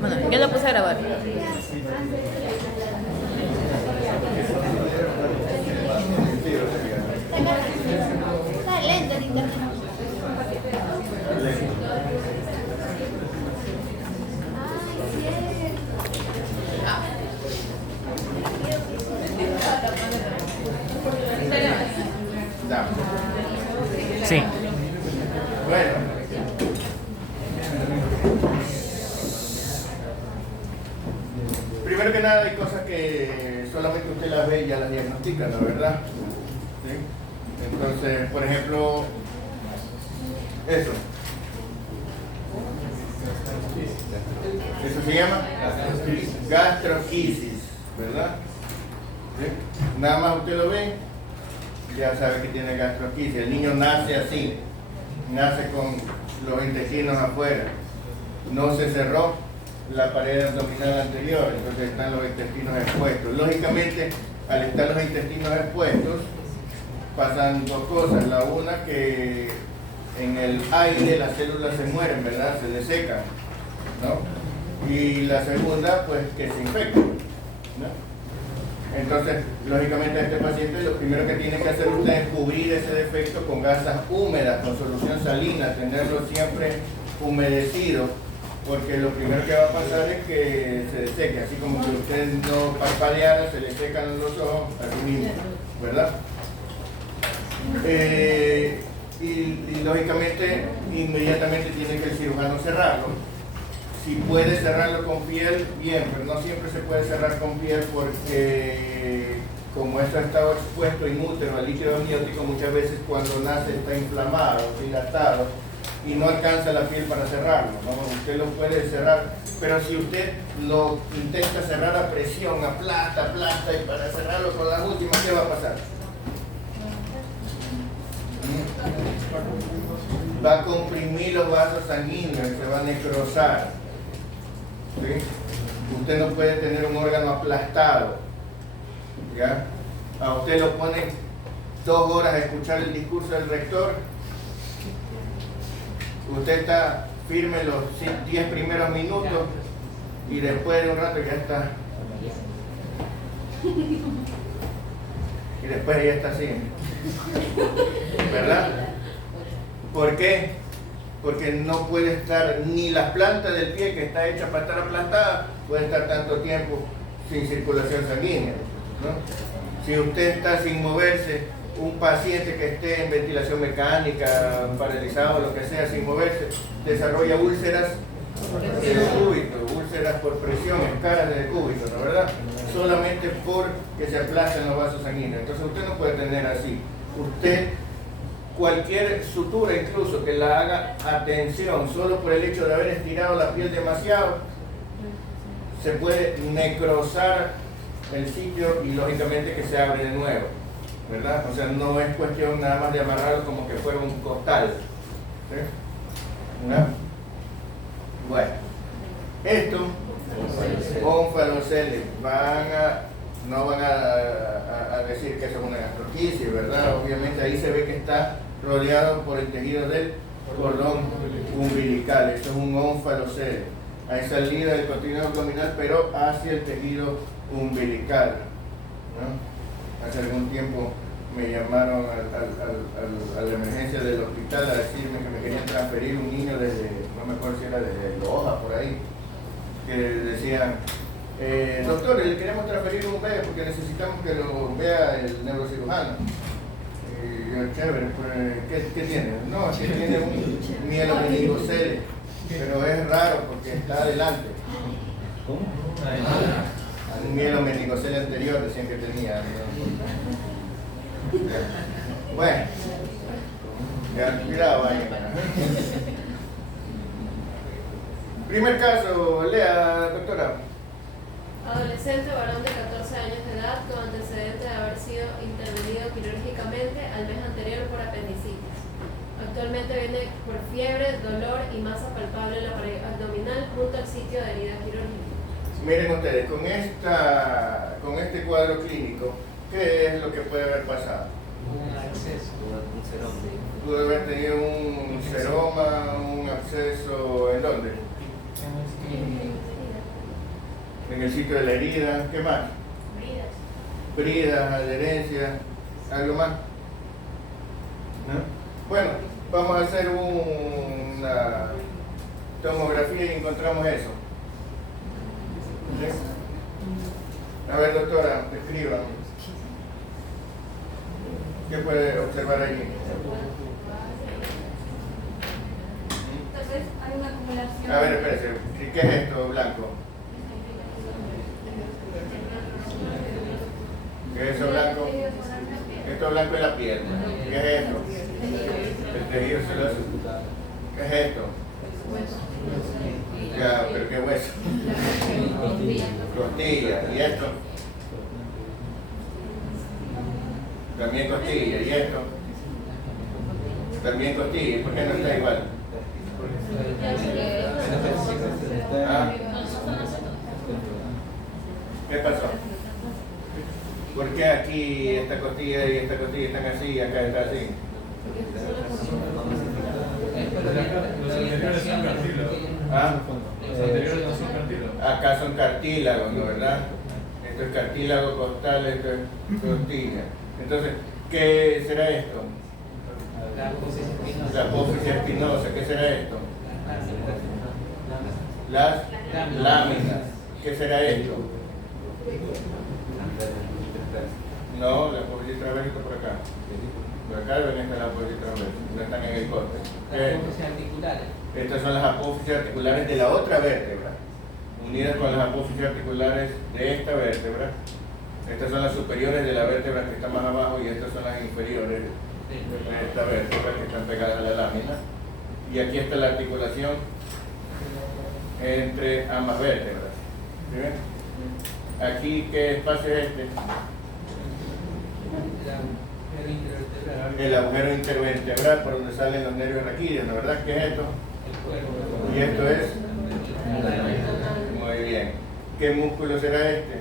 Bueno, ya lo puse a grabar. Está lento el internet. Sí. Bueno. Primero que nada hay cosas que solamente usted las ve y ya las diagnostica, ¿no? ¿Verdad? ¿Sí? Entonces, por ejemplo, eso. Eso se llama gastroquisis, ¿verdad? ¿Sí? Nada más usted lo ve, ya sabe que tiene gastroquisis. El niño nace así, nace con los intestinos afuera, no se cerró la pared abdominal anterior, entonces están los intestinos expuestos. Lógicamente, al estar los intestinos expuestos, pasan dos cosas. La una, que en el aire las células se mueren, ¿verdad? Se desecan, ¿no? Y la segunda, pues que se infectan, ¿no? Entonces, lógicamente a este paciente lo primero que tiene que hacer usted es cubrir ese defecto con gasas húmedas, con solución salina, tenerlo siempre humedecido, porque lo primero que va a pasar es que se deseque, así como que usted no parpadeara, se le secan los ojos, así mismo, ¿verdad? Y lógicamente, inmediatamente tiene que el cirujano cerrarlo. Si puede cerrarlo con piel, bien, pero no siempre se puede cerrar con piel porque como esto ha estado expuesto in útero al líquido amniótico, muchas veces cuando nace está inflamado, dilatado y no alcanza la piel para cerrarlo, ¿no? Usted lo puede cerrar, pero si usted lo intenta cerrar a presión, aplasta, y para cerrarlo con las últimas, ¿qué va a pasar? Va a comprimir los vasos sanguíneos, se va a necrosar. ¿Sí? Usted no puede tener un órgano aplastado, ¿ya? A usted lo ponen 2 horas a escuchar el discurso del rector, usted está firme los 10 primeros minutos y después de un rato ya está, y después ya está así, ¿verdad? ¿Por qué? Porque no puede estar ni la planta del pie, que está hecha para estar aplastada, puede estar tanto tiempo sin circulación sanguínea, ¿no? Si usted está sin moverse, un paciente que esté en ventilación mecánica, paralizado, lo que sea, sin moverse, desarrolla úlceras de decúbito, úlceras por presión, escaras de decúbito, ¿no? ¿Verdad? Solamente porque se aplastan los vasos sanguíneos. Entonces usted no puede tener así. Usted, cualquier sutura incluso que la haga a tensión, solo por el hecho de haber estirado la piel demasiado, se puede necrosar el sitio y lógicamente que se abre de nuevo, ¿verdad? O sea, no es cuestión nada más de amarrarlo como que fuera un costal, ¿sí? ¿No? Bueno, esto, onfaloceles, no van a decir que eso es una gastroquisis, ¿verdad? Obviamente ahí se ve que está rodeado por el tejido del cordón umbilical. Esto es un onfalocele. Hay salida del contenido abdominal, pero hacia el tejido umbilical, ¿no? Hace algún tiempo me llamaron a la emergencia del hospital a decirme que me querían transferir un niño desde, no me acuerdo si era desde Loja, por ahí, que decían, doctor, le queremos transferir un bebé porque necesitamos que lo vea el neurocirujano. Y yo, chévere, pues, ¿qué tiene? No, sí tiene un mielomeningocele, pero es raro porque está adelante. ¿Cómo? Un mielomeningocele anterior decían que tenía, ¿no? Bueno, ya, cuidado ahí. Primer caso, lea, doctora. Adolescente varón de 14 años de edad con antecedente de haber sido intervenido quirúrgicamente al mes anterior por apendicitis. Actualmente viene por fiebre, dolor y masa palpable en la pared abdominal junto al sitio de herida quirúrgica. Miren ustedes, con este cuadro clínico, ¿qué es lo que puede haber pasado? Un acceso, un seroma. Pudo haber tenido un seroma, un absceso, ¿en dónde? en el sitio de la herida. ¿Qué más? Bridas, adherencias, algo más. ¿No? Bueno, vamos a hacer una tomografía y encontramos eso. ¿Sí? A ver, doctora, escriba. ¿Qué puede observar allí? Entonces hay una acumulación. A ver, espérese. ¿Qué es esto blanco? ¿Qué es eso blanco? Esto blanco es la piel. ¿Qué es esto? El tejido celular. ¿Qué es esto? Ya, pero qué hueso. Costilla. ¿Y esto? También costilla. ¿Y esto? También costilla. ¿Por qué no está igual? ¿Ah? ¿Qué pasó? ¿Por qué aquí esta costilla y esta costilla están así y acá está así? Los anteriores son cartílagos. ¿Ah? Los anteriores no son cartílagos. Acá son cartílagos, ¿no? ¿Verdad? Esto es cartílago costal, esto es costilla. Entonces, ¿qué será esto? La apófisis espinosa. ¿Qué será esto? Las láminas. ¿Qué será esto? No, la apófisis transversa está por acá. Por acá ven esta la apófisis transversa. No están en el corte. Estas son las apófisis articulares de la otra vértebra, unidas con las apófisis articulares de esta vértebra. Estas son las superiores de la vértebra que está más abajo y estas son las inferiores de esta vértebra que están pegadas a la lámina. Y aquí está la articulación entre ambas vértebras. ¿Sí ven? Aquí, ¿qué espacio es este? El agujero intervertebral por donde salen los nervios raquídeos, ¿no? ¿Verdad? ¿Qué es esto? Y esto es. Muy bien. ¿Qué músculo será este?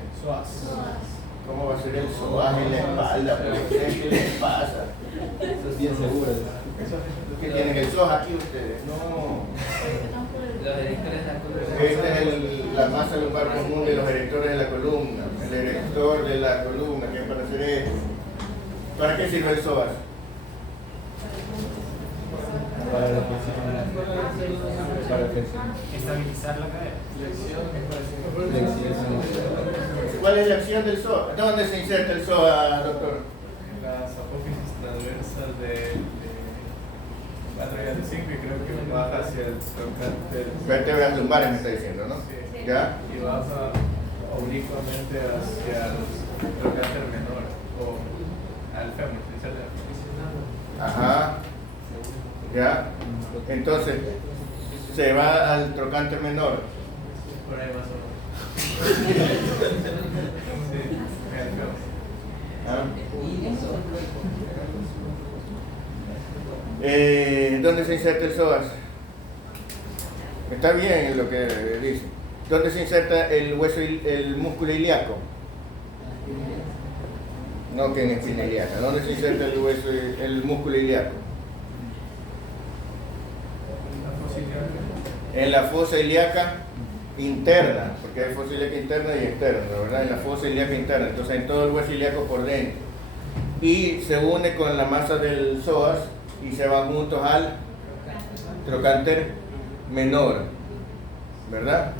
¿Cómo va a ser el psoas en la espalda? ¿Qué les pasa? Eso es bien seguro. ¿Qué tienen el psoas aquí ustedes? No. Esta es la masa lumbar común de los erectores de la columna. El erector de la columna, ¿qué es para hacer esto? ¿Para qué sirve el psoas? Para Estabilizar la cadera. ¿Cuál es la acción del psoas? ¿Dónde se inserta el psoas, doctor? En las apófisis transversas de 4 y 5 y creo que baja hacia el trocánter. Vértebras lumbares me está diciendo, ¿no? Sí. ¿Ya? Y baja oblicuamente hacia el trocánter menor o al fémur, se inserta. Ajá. ¿Ya? Entonces, se va al trocánter menor. Por ahí más o menos. Sí, al fémur. ¿Ah? ¿Dónde se inserta el psoas? Está bien lo que dice. ¿Dónde se inserta el hueso, el músculo ilíaco? No, que en espina ilíaca. ¿Dónde se inserta el hueso, el músculo ilíaco? En la fosa ilíaca interna, porque hay fosa ilíaca interna y externa, ¿verdad? En la fosa ilíaca interna, entonces en todo el hueso ilíaco por dentro. Y se une con la masa del psoas y se van juntos al trocánter menor, ¿verdad?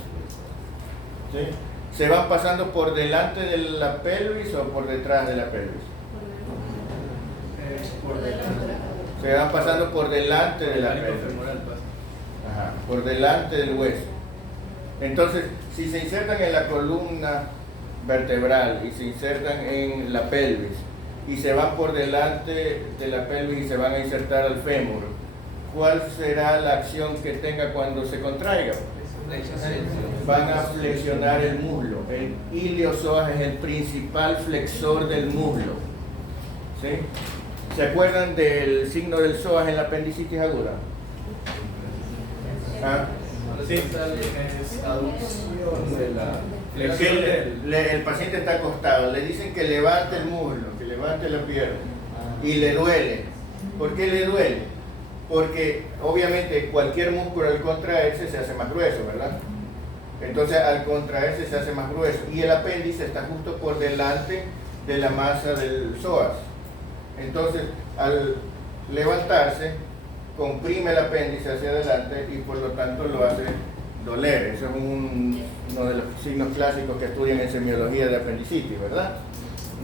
¿Sí? ¿Se van pasando por delante de la pelvis o por detrás de la pelvis? Por delante. Se van pasando por delante de la pelvis. Ajá, por delante del hueso. Entonces, si se insertan en la columna vertebral y se insertan en la pelvis y se van por delante de la pelvis y se van a insertar al fémur, ¿cuál será la acción que tenga cuando se contraiga? Van a flexionar el muslo. El iliozoas es el principal flexor del muslo. ¿Sí? ¿Se acuerdan del signo del psoas en la apendicitis aguda? ¿Ah? Sí, es aducción de la Es que el paciente está acostado, le dicen que levante el muslo, que levante la pierna y le duele. ¿Por qué le duele? Porque obviamente cualquier músculo al contraerse se hace más grueso, ¿verdad? Entonces al contraerse se hace más grueso y el apéndice está justo por delante de la masa del psoas. Entonces al levantarse comprime el apéndice hacia adelante y por lo tanto lo hace doler. Eso es uno de los signos clásicos que estudian en semiología de apendicitis, ¿verdad?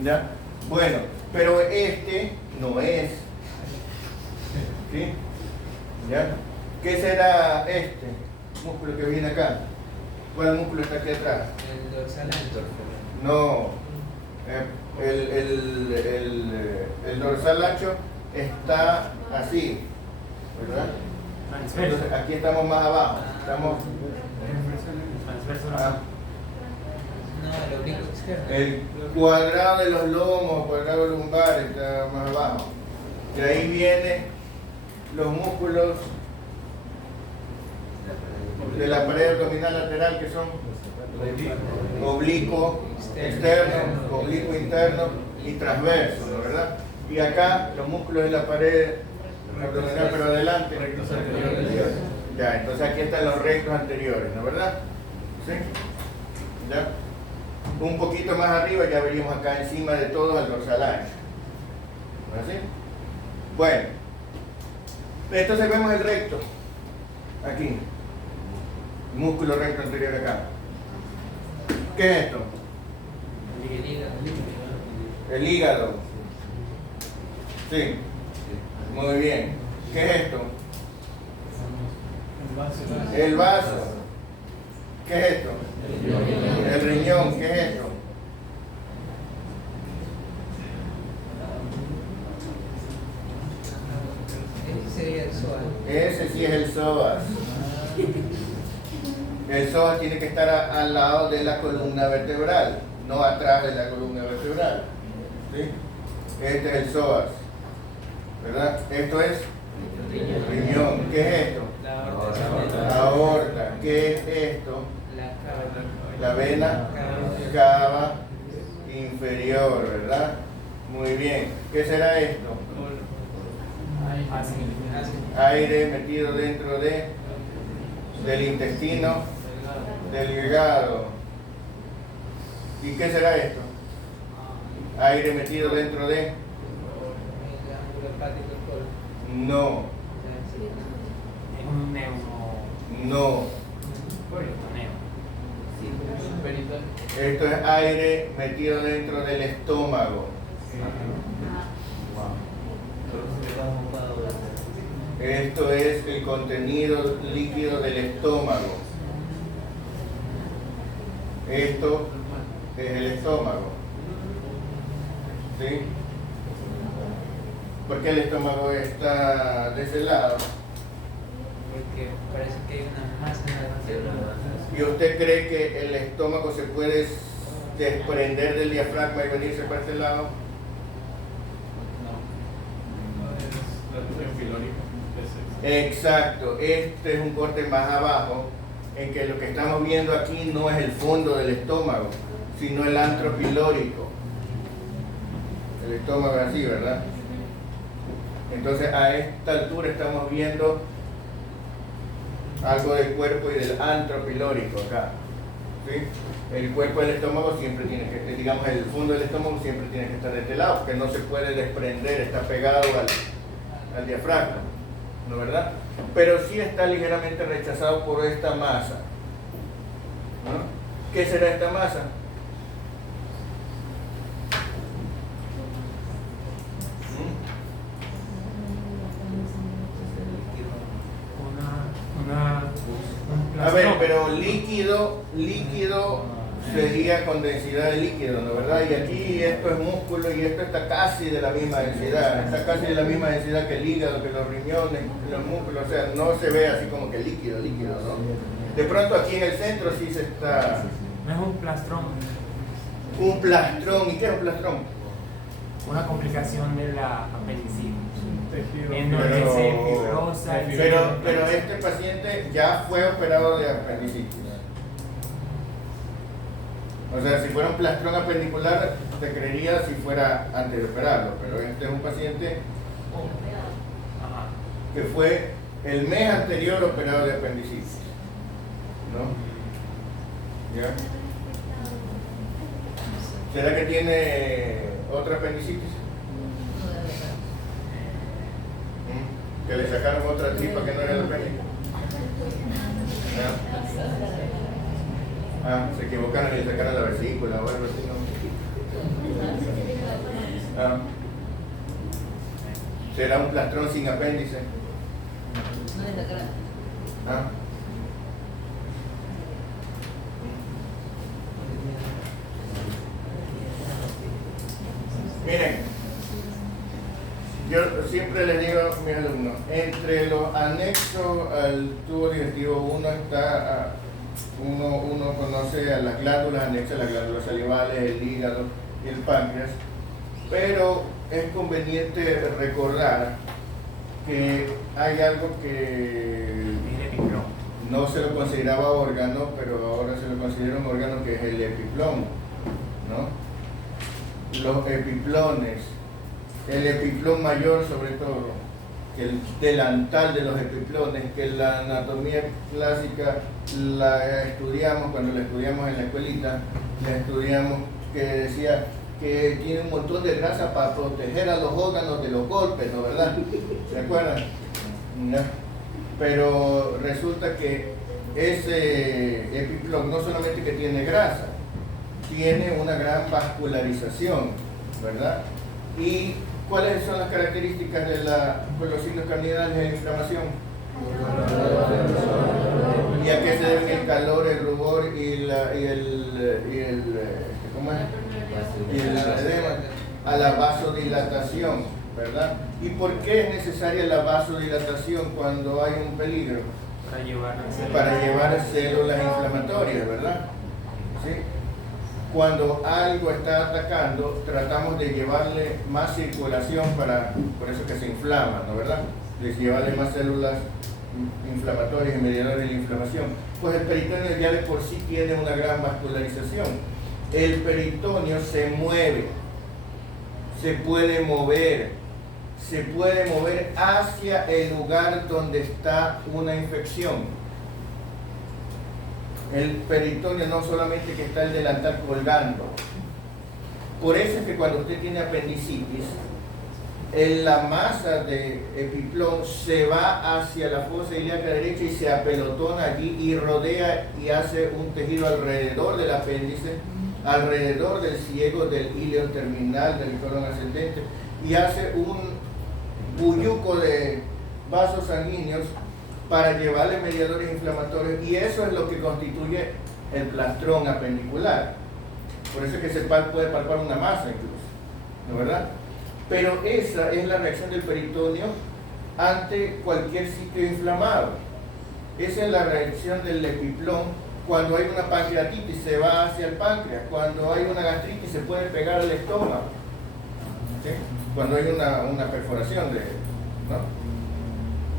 ¿Ya? Bueno, pero este no es. ¿Sí? ¿Ya? ¿Qué será este músculo que viene acá? ¿Cuál músculo está aquí atrás? El dorsal ancho. No, el dorsal ancho está así, ¿verdad? Entonces aquí estamos más abajo, estamos No, el oblicuo izquierdo. el cuadrado de los lomos, cuadrado lumbar está más abajo. De ahí vienen los músculos de la pared abdominal lateral que son oblicuo externo, oblicuo interno y transverso, ¿no? ¿Verdad? Y acá los músculos de la pared abdominal pero adelante. Rectos anteriores. Ya, entonces aquí están los rectos anteriores, ¿no? ¿Verdad? ¿Sí? ¿Ya? Un poquito más arriba ya veríamos acá encima de todo el dorsal ancho. ¿No es así? Bueno, entonces vemos el recto. Aquí. Músculo recto anterior acá. ¿Qué es esto? El hígado. El hígado. Sí. Muy bien. ¿Qué es esto? El vaso. ¿Qué es esto? El riñón. ¿Qué es esto? Ese sería el psoas. Ese sí es el psoas. El psoas tiene que estar al lado de la columna vertebral, no atrás de la columna vertebral. ¿Sí? Este es el psoas, ¿verdad? Esto es el riñón. ¿Qué es esto? La La aorta. ¿Qué es esto? La La vena cava inferior, ¿verdad? Muy bien. ¿Qué será esto? Aire metido dentro del intestino delgado. ¿Y qué será esto? Aire metido dentro de... el ángulo hepático del colon. No, Es un neuro. no. Esto es aire metido dentro del estómago. Esto es el contenido líquido del estómago. Esto es el estómago. ¿Sí? ¿Por qué el estómago está de ese lado? Porque parece que hay una masa en la célula. ¿Y usted cree que el estómago se puede desprender del diafragma y venirse para este lado? La altura filórica. Exacto, este es un corte más abajo, en que lo que estamos viendo aquí no es el fondo del estómago, sino el antro pilórico. El estómago es así, ¿verdad? Entonces a esta altura estamos viendo algo del cuerpo y del antro pilórico acá. ¿Sí? El cuerpo del estómago siempre tiene que, digamos, el fondo del estómago siempre tiene que estar de este lado, porque no se puede desprender, está pegado al diafragma, ¿no verdad? Pero sí está ligeramente rechazado por esta masa, ¿no? ¿Qué será esta masa? A ver, pero líquido sería con densidad de líquido, ¿no verdad? Y aquí esto es músculo y esto está casi de la misma densidad, está casi de la misma densidad que el hígado, que los riñones, que los músculos, o sea, no se ve así como que líquido, ¿no? De pronto aquí en el centro sí se está... No es un plastrón, Un plastrón, ¿y qué es un plastrón? una complicación de la apendicitis. Tejido. En donde se fibrosa. Pero este paciente ya fue operado de apendicitis. O sea, si fuera un plastrón apendicular, te creería si fuera antes de operarlo, pero este es un paciente Ajá. que fue el mes anterior operado de apendicitis, ¿no? ¿Ya? ¿Será que tiene otra apendicitis? Que le sacaron otra tripa que no era el apéndice. Se equivocaron y le sacaron la vesícula o algo así, ¿no? ¿Será un plastrón sin apéndice? Miren, yo siempre les digo a mis alumnos, entre los anexos al tubo digestivo uno conoce a las glándulas anexas, las glándulas salivales, el hígado y el páncreas, pero es conveniente recordar que hay algo que no se lo consideraba órgano, pero ahora se lo considera un órgano, que es el epiplón, ¿no? Los epiplones, el epiplón mayor sobre todo, que el delantal de los epiplones, que la anatomía clásica la estudiamos, cuando la estudiamos en la escuelita, la estudiamos, que decía que tiene un montón de grasa para proteger a los órganos de los golpes, ¿no? ¿Verdad? ¿Se acuerdan? ¿No? Pero resulta que ese epiplón no solamente que tiene grasa, tiene una gran vascularización, ¿verdad? ¿Y cuáles son las características de los signos cardinales de la inflamación? ¿Y a qué se deben el calor, el rubor y ¿cómo es? Y el edema? A la vasodilatación, ¿verdad? ¿Y por qué es necesaria la vasodilatación cuando hay un peligro? Para llevar células inflamatorias, ¿verdad? ¿Sí? Cuando algo está atacando, tratamos de llevarle más circulación por eso que se inflama, ¿no? ¿Verdad? De llevarle más células inflamatorias y mediadores de la inflamación. Pues el peritoneo ya de por sí tiene una gran vascularización. El peritoneo se mueve, se puede mover hacia el lugar donde está una infección. El peritoneo no solamente que está el delantal colgando. Por eso es que cuando usted tiene apendicitis, la masa de epiplón se va hacia la fosa ilíaca derecha y se apelotona allí y rodea y hace un tejido alrededor del apéndice, alrededor del ciego, del íleo terminal, del colon ascendente, y hace un bulluco de vasos sanguíneos para llevarle mediadores inflamatorios, y eso es lo que constituye el plastrón apendicular. Por eso es que se puede palpar una masa incluso, ¿no verdad? Pero esa es la reacción del peritoneo ante cualquier sitio inflamado. Esa es la reacción del epiplón. Cuando hay una pancreatitis se va hacia el páncreas, cuando hay una gastritis se puede pegar al estómago, ¿sí? Cuando hay una perforación ¿no?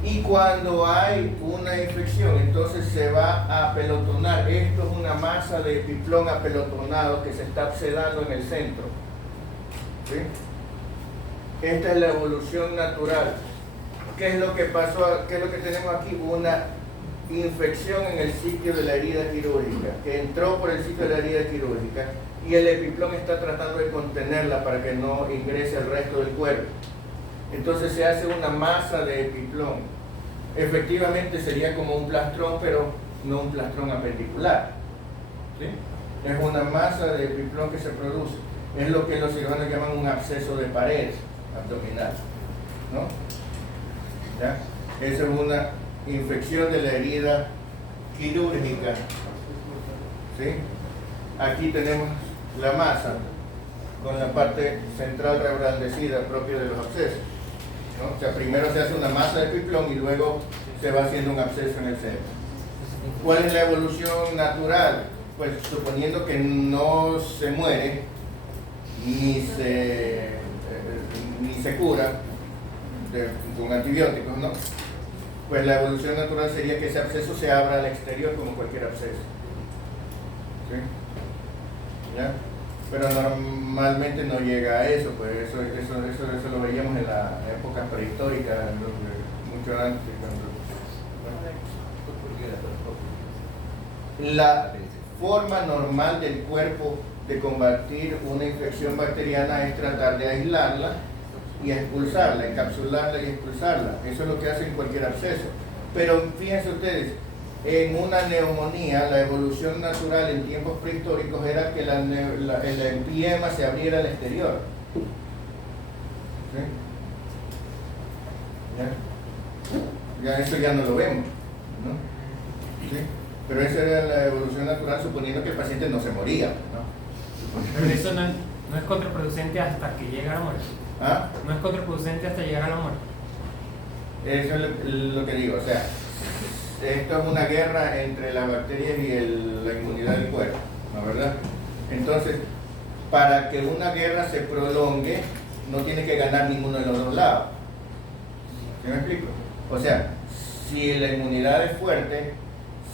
Y cuando hay una infección, entonces se va a apelotonar. Esto es una masa de epiplón apelotonado que se está obsedando en el centro, ¿sí? Esta es la evolución natural. ¿Qué es lo que pasó? ¿Qué es lo que tenemos aquí? Una infección en el sitio de la herida quirúrgica, que entró por el sitio de la herida quirúrgica, y el epiplón está tratando de contenerla para que no ingrese al resto del cuerpo. Entonces se hace una masa de epiplón. Efectivamente sería como un plastrón, pero no un plastrón apendicular, ¿sí? Es una masa de epiplón que se produce. Es lo que los cirujanos llaman un absceso de pared abdominal, ¿no? ¿Ya? Esa es una infección de la herida quirúrgica, ¿sí? Aquí tenemos la masa con la parte central reblandecida propia de los abscesos, ¿no? O sea, primero se hace una masa de epiplón y luego se va haciendo un absceso en el centro. ¿Cuál es la evolución natural? Pues suponiendo que no se muere ni se cura con antibióticos, ¿no? Pues la evolución natural sería que ese absceso se abra al exterior como cualquier absceso, ¿sí? ¿Ya? Pero normalmente no llega a eso, pues eso lo veíamos en la época prehistórica, mucho antes. forma normal del cuerpo de combatir una infección bacteriana es tratar de aislarla y expulsarla, encapsularla y expulsarla. Eso es lo que hace en cualquier absceso. Pero fíjense ustedes, en una neumonía, la evolución natural en tiempos prehistóricos era que el empiema se abriera al exterior. ¿Sí? Ya eso ya no lo vemos, ¿no? ¿Sí? Pero esa era la evolución natural, suponiendo que el paciente no se moría, ¿no? Pero eso no es contraproducente hasta que llega a la muerte. ¿Ah? No es contraproducente hasta llegar a la muerte. Eso es lo que digo, o sea, esto es una guerra entre las bacterias y la inmunidad del cuerpo, ¿no, verdad? Entonces, para que una guerra se prolongue, no tiene que ganar ninguno de los dos lados. ¿Sí me explico? O sea, si la inmunidad es fuerte,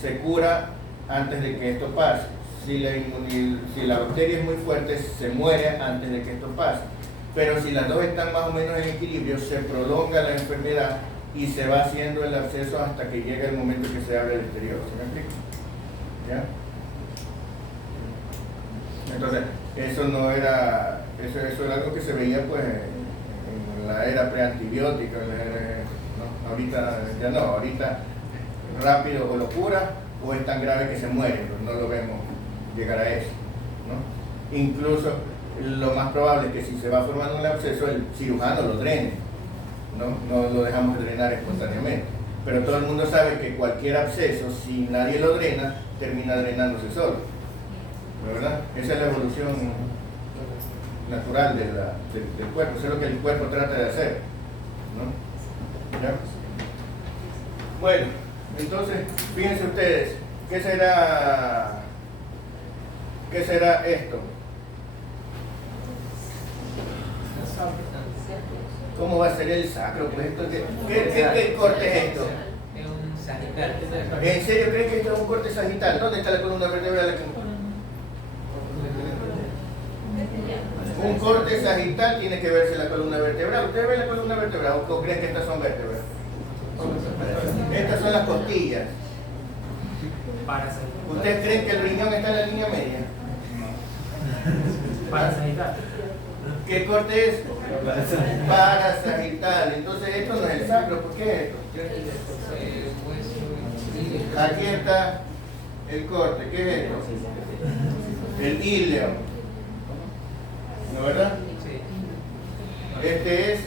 se cura antes de que esto pase. Si la bacteria es muy fuerte, se muere antes de que esto pase. Pero si las dos están más o menos en equilibrio, se prolonga la enfermedad y se va haciendo el absceso hasta que llega el momento que se abre el exterior. ¿Sí me explico? ¿Ya? Entonces, eso era algo que se veía pues en la era preantibiótica, ¿no? Ahorita ya no, ahorita rápido o lo cura o es tan grave que se muere, pues no lo vemos llegar a eso, ¿no? Incluso lo más probable es que si se va formando un absceso, el cirujano lo drene, no lo dejamos drenar espontáneamente. Pero todo el mundo sabe que cualquier absceso, si nadie lo drena, termina drenándose solo, ¿verdad? Esa es la evolución natural del cuerpo, eso es lo que el cuerpo trata de hacer, ¿no? ¿Ya? Bueno, entonces, fíjense ustedes, ¿qué será esto? ¿Cómo va a ser el sacro? Pues esto, ¿qué corte es esto? Es un sagital. ¿En serio creen que esto es un corte sagital? ¿Dónde está la columna vertebral aquí? Un corte sagital tiene que verse la columna vertebral. ¿Ustedes ven la columna vertebral o creen que estas son vértebras? Estas son las costillas. Parasagital. ¿Ustedes creen que el riñón está en la línea media? Parasagital. ¿Qué corte es? Parasagital. Entonces esto no es el sacro. ¿Por qué es esto? Aquí está el corte. ¿Qué es esto? El íleo. ¿No, verdad? Sí. Este es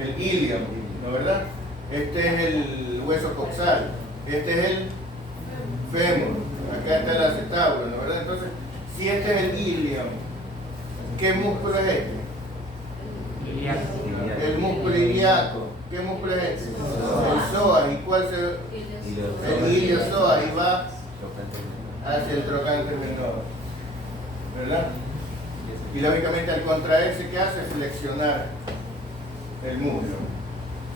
el ilium, ¿no, verdad? Este es el hueso coxal. Este es el fémur. Acá está el acetábulo, ¿no, verdad? Entonces, si este es el ilium, ¿qué músculo es este? Ilíaco. El músculo ilíaco. ¿Qué músculo es este? El psoas. ¿Y cuál se...? El iliozoas. Y va hacia el trocánter menor, ¿verdad? Y lógicamente al contraerse, ¿qué hace? Flexionar el muslo.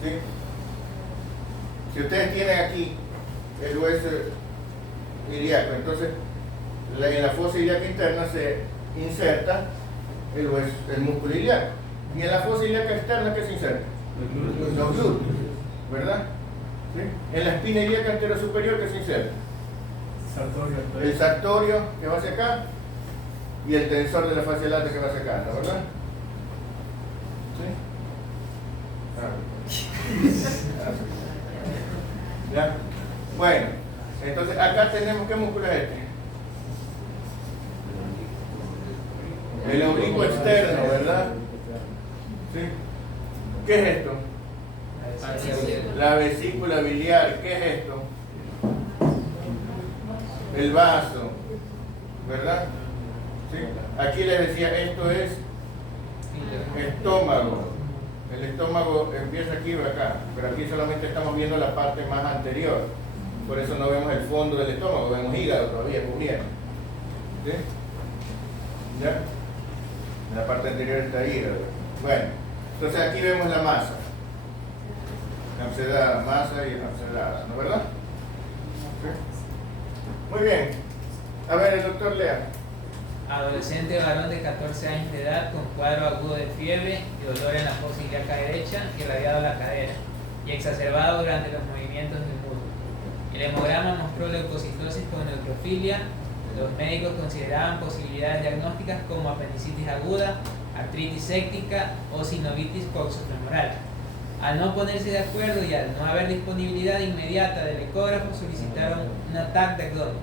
¿Sí? Si ustedes tienen aquí el hueso ilíaco, entonces en la fosa ilíaca interna se inserta el músculo ilíaco. Y en la fosa ilíaca externa, ¿qué se inserta? Los glúteos, ¿verdad? ¿Sí? En la espina ilíaca anterosuperior, ¿qué se inserta? El sartorio que va hacia acá y el tensor de la fascia lata que va hacia acá, ¿no, verdad? ¿Sí? ¿Ya? Bueno, entonces acá tenemos, ¿qué músculo es este? El oblicuo externo, ¿verdad? ¿Sí? ¿Qué es esto? La vesícula biliar. ¿Qué es esto? El vaso, ¿verdad? ¿Sí? Aquí les decía, esto es estómago. El estómago empieza aquí o acá, pero aquí solamente estamos viendo la parte más anterior. Por eso no vemos el fondo del estómago, vemos hígado todavía cubriendo. ¿Sí? ¿Ya? En la parte anterior está hígado. Bueno, entonces aquí vemos la masa. Abscedada, masa y abscedada, ¿no, verdad? ¿Sí? Muy bien. A ver, el doctor Lea. Adolescente varón de 14 años de edad con cuadro agudo de fiebre y dolor en la fosa ilíaca derecha irradiado a la cadera y exacerbado durante los movimientos del muslo. El hemograma mostró leucocitosis con neutrofilia. Los médicos consideraban posibilidades diagnósticas como apendicitis aguda, artritis séptica o sinovitis coxofemoral. Al no ponerse de acuerdo y al no haber disponibilidad inmediata del ecógrafo, solicitaron un TAC de abdomen.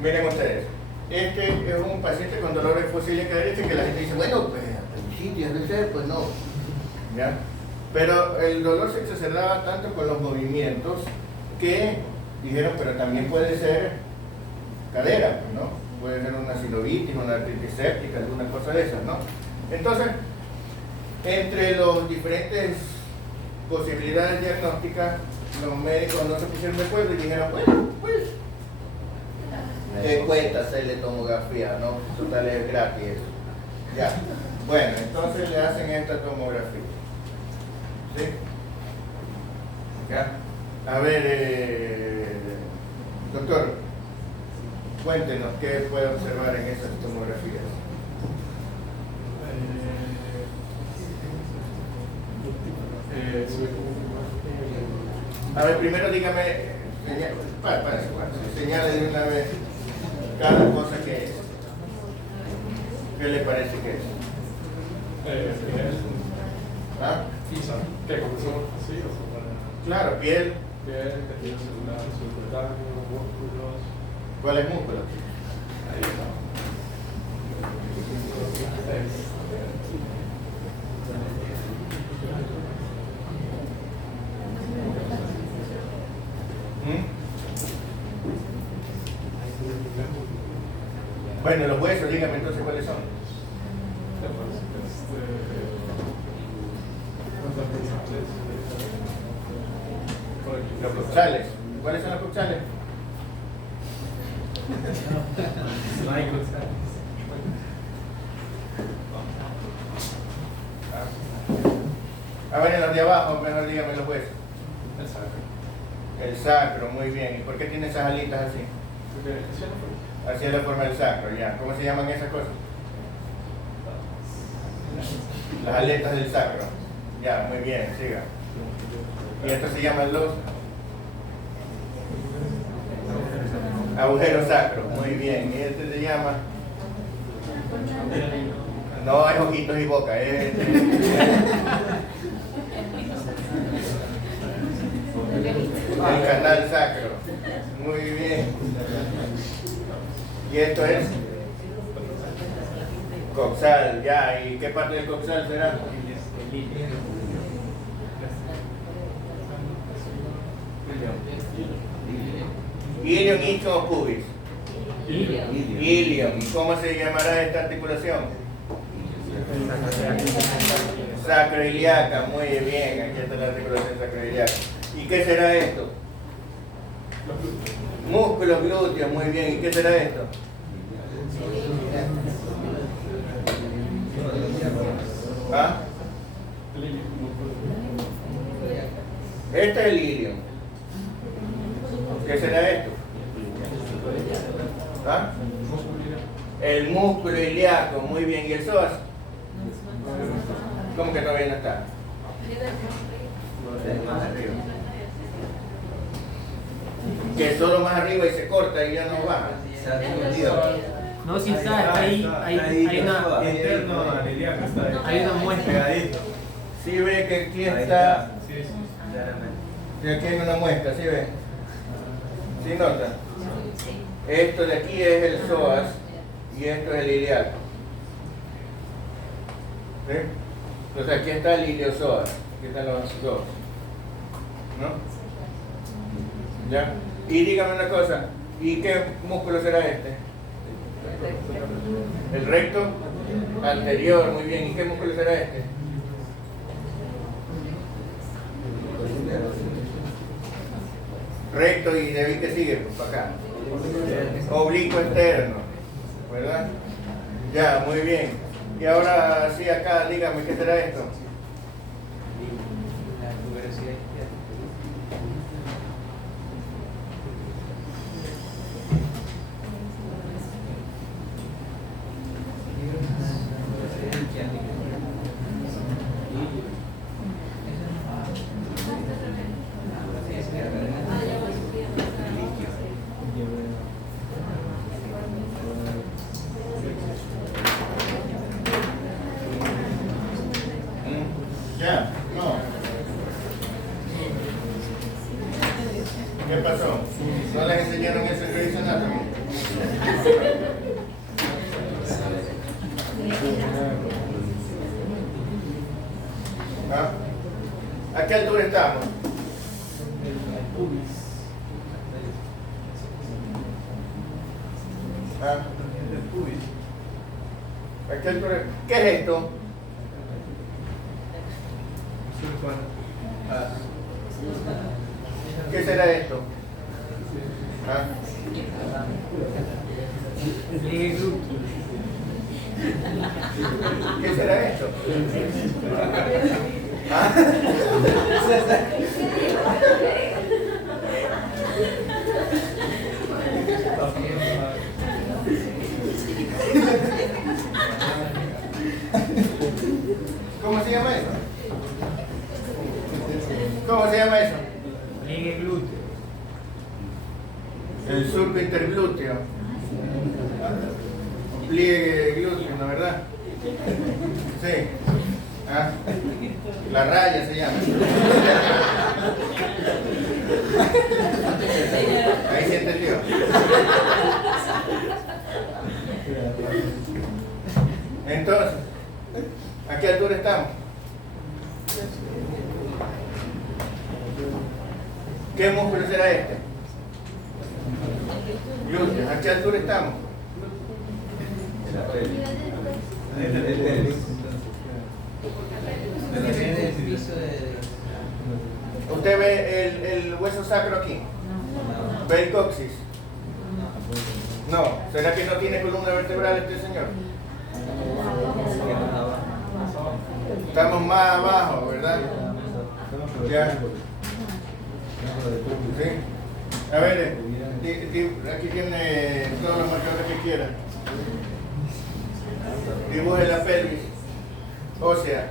Miren ustedes, este es un paciente con dolor de fósil cadera que la gente dice, bueno, pues apendicitis debe ser, pues no. ¿Ya? Pero el dolor se exacerbaba tanto con los movimientos que dijeron, pero también puede ser cadera, ¿no? Puede ser una sinovitis, una artritis séptica, alguna cosa de esas, ¿no? Entonces, entre las diferentes posibilidades diagnósticas, los médicos no se pusieron de acuerdo y dijeron, bueno, pues, cuesta hacerle tomografía, ¿no? Total es gratis eso. Ya. Bueno, entonces le hacen esta tomografía. ¿Sí? ¿Ya? A ver, doctor, cuéntenos qué puede observar en esas tomografías. A ver, primero dígame, señale de una vez cada cosa que es. ¿Qué le parece que es? ¿Ah? ¿Qué? ¿Cómo son así? O sea, Claro, piel. piel, tejido celular, subcutáneo, músculos. ¿Cuáles músculos? Ahí está. Bueno, los huesos, dígame entonces cuáles son. Los coxales. ¿Cuáles son los coxales? A ver, en los de abajo, mejor dígame los huesos. El sacro. El sacro, muy bien. ¿Y por qué tiene esas alitas así? Así es la forma del sacro, ya. ¿Cómo se llaman esas cosas? Las aletas del sacro. Ya, muy bien, siga. Y estos se llaman los agujeros sacros, muy bien. Y este se llama. No hay ojitos y boca, el canal sacro. Muy bien. Y esto es coxal, ya. ¿Y qué parte del coxal será? Ilion, ischion o pubis. Ilion. ¿Y cómo se llamará esta articulación? Sacroiliaca, muy bien. Aquí está la articulación sacroiliaca. ¿Y qué será esto? Músculos glúteos, muy bien. ¿Y qué será esto? ¿Ah? Este es el ilion. ¿Qué será esto? ¿Ah? El músculo ilíaco, muy bien. ¿Y el psoas? ¿Cómo que todavía no está? Más arriba. Que solo más arriba y se corta y ya no baja. No, si está ahí, hay una. Interno al ilíaco está ahí. Hay una muestra. Pegadito. ¿Sí ve que aquí está? Sí, sí. Y aquí hay una muestra, ¿sí ve? ¿Sí nota? Esto de aquí es el psoas y esto es el ilíaco. ¿Sí? Entonces aquí está el iliozoas, aquí están los dos. ¿No? ¿Ya? Y dígame una cosa, ¿y qué músculo será este? El recto anterior, muy bien. ¿Y qué músculo será este? Recto y de ahí que sigue, pues para acá. Oblicuo externo, ¿verdad? Ya, muy bien. Y ahora sí acá, dígame, ¿qué será esto? La tuberosidad izquierda. qué altura estamos? El pubis. ¿Ah? El pubis. ¿A qué altura? ¿Qué es esto? Ah. ¿Qué será esto? ¿Ah? ¿Qué será esto? ¿Ah? ¿Cómo se llama eso? ¿Cómo se llama eso? Pliegue glúteo. El surco interglúteo. Pliegue glúteo, ¿no verdad? Sí. ¿Ah? La raya se llama. Ahí se entendió. Entonces, ¿a qué altura estamos? ¿Qué músculo será este? Glúteo. ¿A qué altura estamos? El piso de... ¿Usted ve el hueso sacro aquí? ¿Ve el coxis? No. ¿Será que no tiene columna vertebral este señor? Estamos más abajo, ¿verdad? Ya. Sí. A ver, aquí tiene todos los marcadores que quiera. Dibuje la pelvis ósea.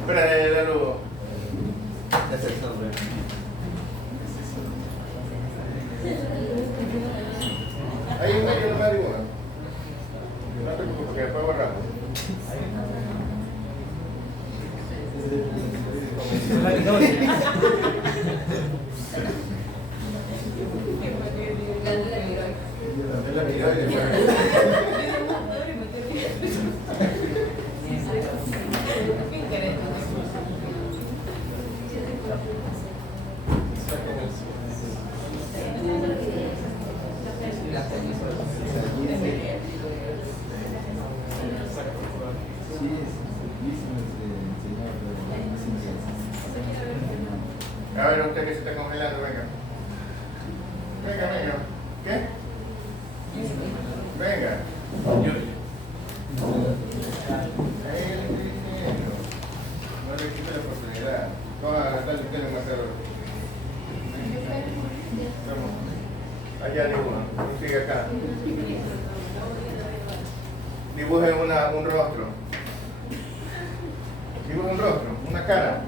Espera, la luz. Hay un medio de marihuana. No te preocupes, que después borramos. Es la tiroides. A ver, usted que se está congelando, venga. Venga, venga. ¿Qué? Venga. No le quite la oportunidad. Vamos a gastar el tele más caro. Allá dibuja, sigue acá. Dibuje un rostro. Dibuje un rostro, una cara,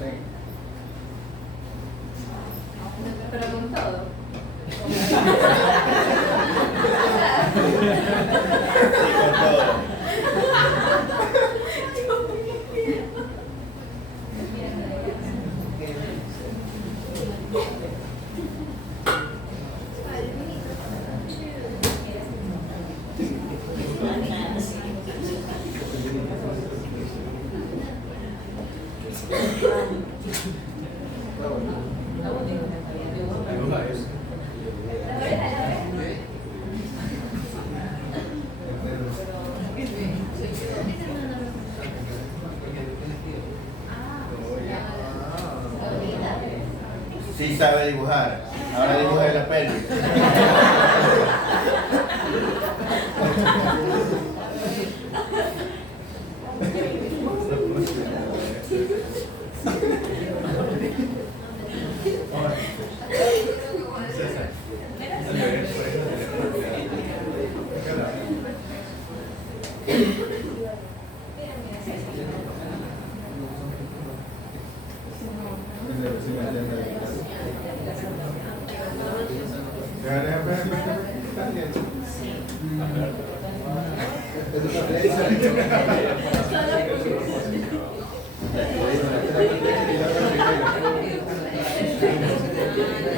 sí. Pero con todo. Sí sabe dibujar. Ahora dibuja la pelvis.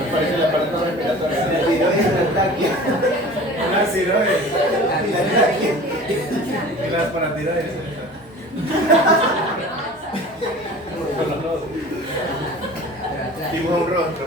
Me parece la parte Las tiroides. Y las paratiroides. Con los dos. Dibuja un rostro.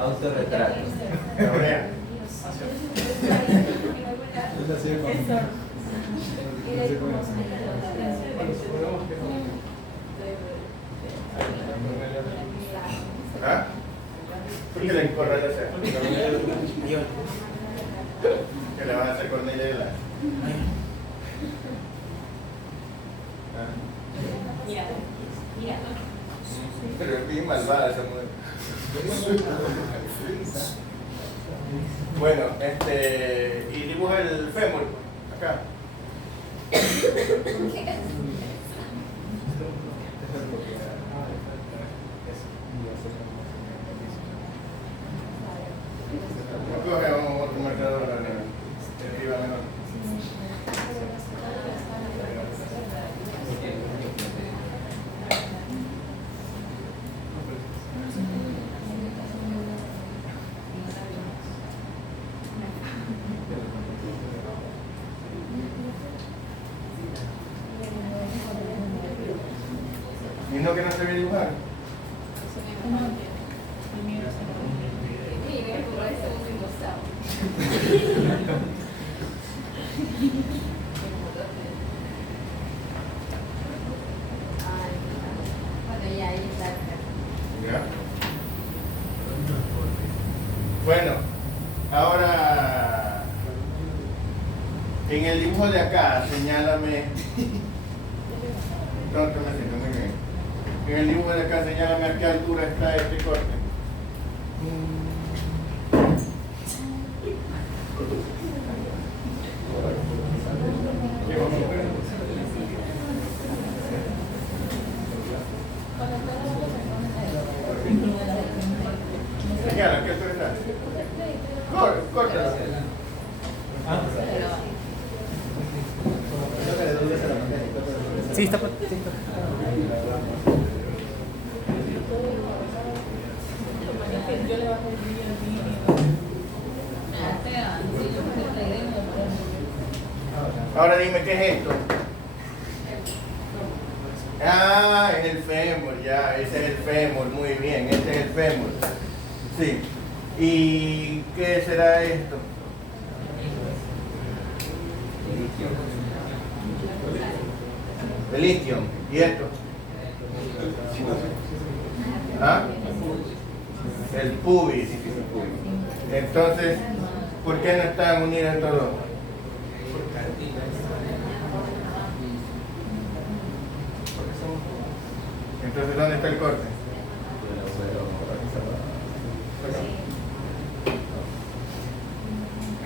Autorretrato. Ahora, ¿ah? ¿Por qué le importa ya sea? ¿Qué le van a hacer con ella y la? ¿Ah? Pero es bien malvada esa mujer. Bueno, y dibuja el fémur acá. Coge otro marcador arriba menor. ¿Y no que no se ve dibujar? ¿Ya? Bueno, ahora en el dibujo de acá, señálame. Pronto me siento muy bien. En el dibujo de acá, señálame a qué altura está este corte. Señala, ¿a qué altura está? Córtalo. Sí, está. Ahora dime, ¿qué es esto? Ah, es el fémur, ya, ese es el fémur, muy bien, este es el fémur. Sí. ¿Y qué será esto? El isquion. ¿Y esto? ¿Ah? El pubis. Entonces, ¿por qué no están unidos estos dos? Entonces, ¿dónde está el corte?